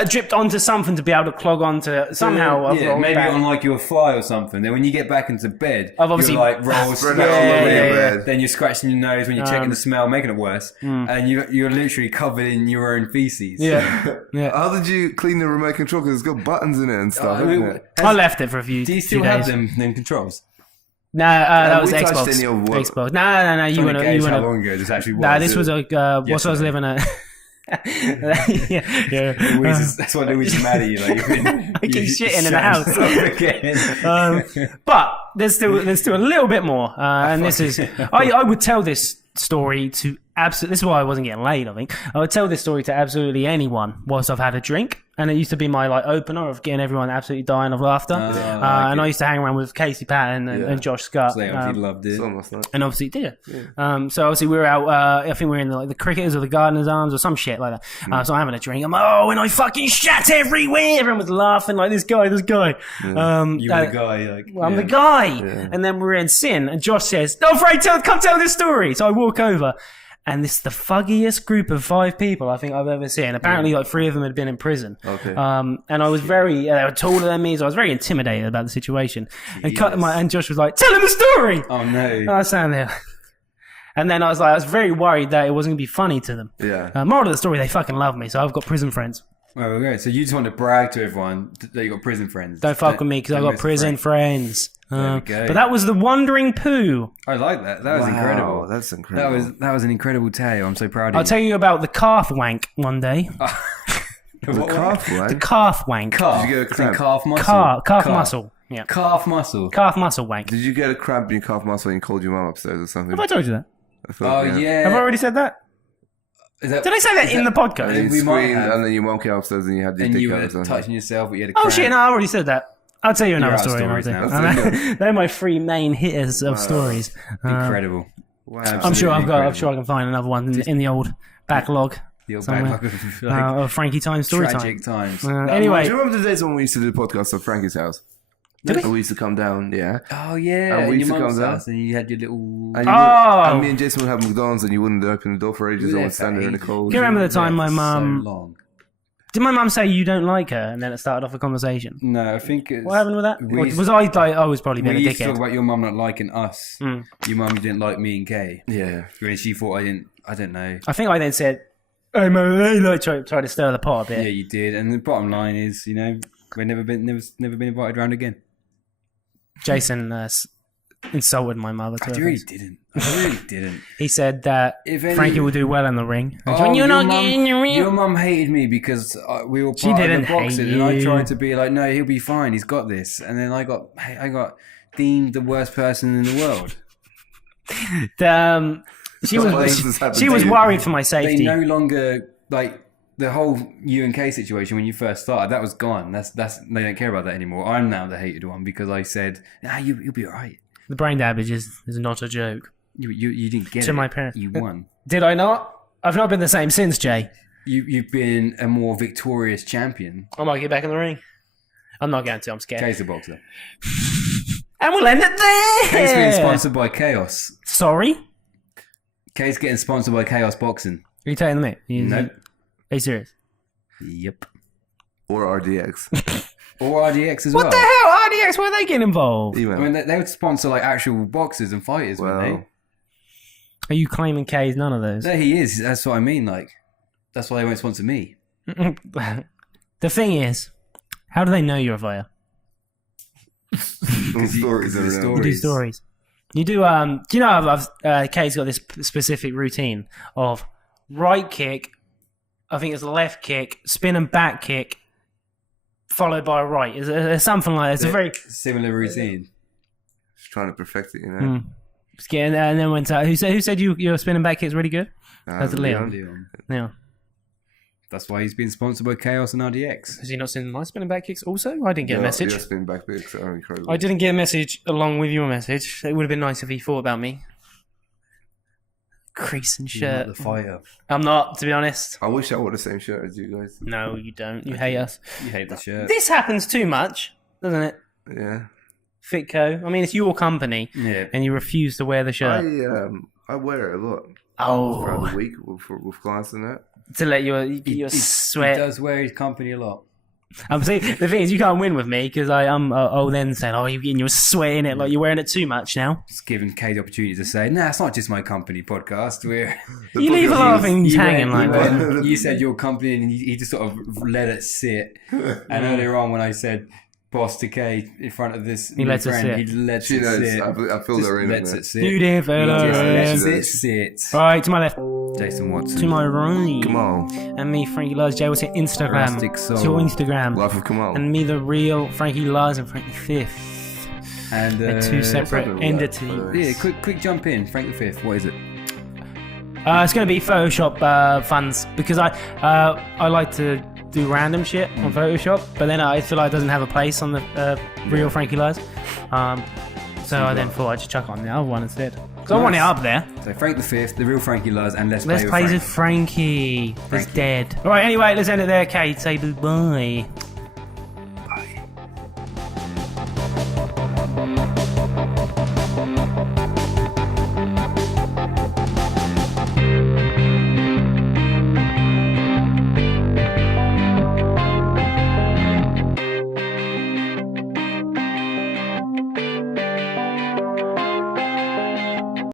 Dripped onto something to be able to clog onto somehow. I've rolled maybe back. on like your fly or something. Then when you get back into bed, I've obviously you're like rolls, spread out all over your bed. then you're scratching your nose when you're checking the smell, making it worse, and you're literally covered in your own feces. Yeah. How did you clean the remote control? Because it's got buttons in it and stuff, isn't it? I left it for a few Do you few still have days. them controls? No, that was we touched Xbox. any of what- Xbox. No. You How wouldn't. long ago this actually was? Nah, this was whilst I was living at. yeah. That's why Louis is mad at you. Like, I keep shitting in the house. Again. But there's still a little bit more, and this is I would tell this story to absolutely. This is why I wasn't getting laid. I think I would tell this story to absolutely anyone whilst I've had a drink, and it used to be my like opener of getting everyone absolutely dying of laughter. And I used to hang around with Casey Patton and Josh Scott. So they obviously loved it. And obviously did. So obviously we were out. I think we were in the Cricketers or the Gardener's Arms or some shit like that. So I'm having a drink. I'm and I fucking shat everywhere. Everyone was laughing like this guy. You were the guy. Like, I'm the guy. And then we're in sin, and Josh says, "No, Frank, come tell this story." So I walk over, and this is the fuggiest group of 5 people I think I've ever seen. Apparently, like 3 of them had been in prison. Okay. And I was very, they were taller than me, so I was very intimidated about the situation. And Josh was like, "Tell him a story." Oh no! And I was standing there. And then I was very worried that it wasn't going to be funny to them. Yeah. Moral of the story, they fucking love me, so I've got prison friends. Oh, okay. So you just want to brag to everyone that you got prison friends. Don't fuck with me because I've got prison friends. There we go. But that was the Wandering Poo. I like that. That was incredible. That's incredible. That was an incredible tale. I'm so proud of I'll you. tell you about the calf wank one day. The calf, right? The calf wank. Calf. Did you get a cramp? Calf muscle. Calf muscle. Yeah. Calf muscle. Calf muscle wank. Did you get a cramp in your calf muscle and you called your mum upstairs or something? Have I told you that? I thought, Yeah. Have I already said that? Is that, Did I say that in the And podcast? you We might screamed, have. and then your mum came upstairs and you had your and dick you out or were something. touching yourself, but you had a Oh cramp. shit, no, I already said that. I'll tell you another You're out of story. stories now. They're my 3 main hitters of stories. Incredible. Wow. I'm sure I Incredible. can find another one in the old backlog. The old somewhere. backlog of like, Of Frankie Time story tragic time. times. Anyway, Do you remember the days when we used to do the podcast at Frankie's house? And we used to come down, yeah. Oh yeah, And we in used your to mum's come down. house, and you had your little. And, you and me and Jason would have McDonald's and you wouldn't open the door for ages. I would stand there in the cold. Do you remember the time my So mum... long. Did my mum say you don't like her, and then it started off a conversation? No, I think it's. What happened with that? We used- Was I was probably being We a used to talk dickhead. about your mum not liking us. Your mum didn't like me and Kay. Yeah. When she thought I don't know. I think I then said, "Hey man," like try to stir the pot a bit. Yeah, you did. And the bottom line is, we've never been invited around again. Jason insulted my mother. I really didn't. He said that If any- Frankie will do well in the ring. Oh, You're not your getting the ring. Your mum hated me because we were She part didn't of the boxing, hate and I you. tried to be like, no, he'll be fine. He's got this. And then I got deemed the worst person in the world. She was This has happened she to was you. worried for my They safety. no longer like the whole U and K situation when you first started, that was gone. That's they don't care about that anymore. I'm now the hated one because I said, you'll be all right. The brain damage is not a joke. You didn't get to it. my parents. You won. Did I not? I've not been the same since, Jay. You've been a more victorious champion. I might get back in the ring. I'm not going to. I'm scared. Kay's the boxer. And we'll end it there. Kay's being sponsored by Chaos. Sorry? Kay's getting sponsored by Chaos Boxing. Are you taking the mic? Nope. Are you serious? Yep. Or RDX. Or RDX as well. What the hell? RDX, why are they getting involved? I mean, they would sponsor like actual boxers and fighters, wouldn't they? Are you claiming Kay's none of those? No, he is. That's what I mean. Like, that's why they won't sponsor me. The thing is, how do they know you're a fighter? Stories You You do stories. You do. Do you know? Kay's got this specific routine of right kick. I think it's left kick, spin and back kick, followed by a right. It's something like that. It's a very similar routine. Just trying to perfect it, you know. Just getting there, and then went out. Who said your spin and back kick's really good? That's Leon. Yeah. That's why he's been sponsored by Chaos and RDX. Has he not seen my spin and back kicks also? I didn't get a message. Your spin back kicks are incredible. I didn't get a message along with your message. It would have been nice if he thought about me. Crease and shirt. You're not the fighter. I'm not, to be honest. I wish I wore the same shirt as you guys. No, you don't. You hate us. You hate the shirt. This happens too much, doesn't it? Yeah. Fitco. I mean, it's your company, and you refuse to wear the shirt. I wear it a lot. Oh, Throughout the week with clients and that. to let your sweat. He does wear his company a lot. I'm saying the thing is, you can't win with me because I'll then say, you're sweating it like you're wearing it too much now. Just giving Kay the opportunity to say, it's not just my company podcast. You leave a lot of things hanging like that. You said your company, and he just sort of let it sit. And earlier on, when I said boss to Kay in front of this He lets it friend, sit. he lets She it knows. sit. I feel Just her in lets it. it sit. You did, fella. Just lets it sit. All right, to my left. Jason Watson. To my right. Come on. And me, Frankie Lars. Jay, what's your Instagram? Elastic Soul. What's your Instagram? Life of Kamal. And me, the real Frankie Lars and Frankie Fifth. And They're two separate something like entities. that. Yeah, quick jump in. Frank the Fifth. What is it? It's going to be Photoshop funds because I like to do random shit on Photoshop, but then I feel like it doesn't have a place on the real Frankie Lars. So I then thought I'd just chuck on the other one instead. Because I want it up there. So Frank the Fifth, the real Frankie Lars, and Let's Let's Play play with with Frankie. That's dead. Alright, anyway, let's end it there, Kate. Say goodbye.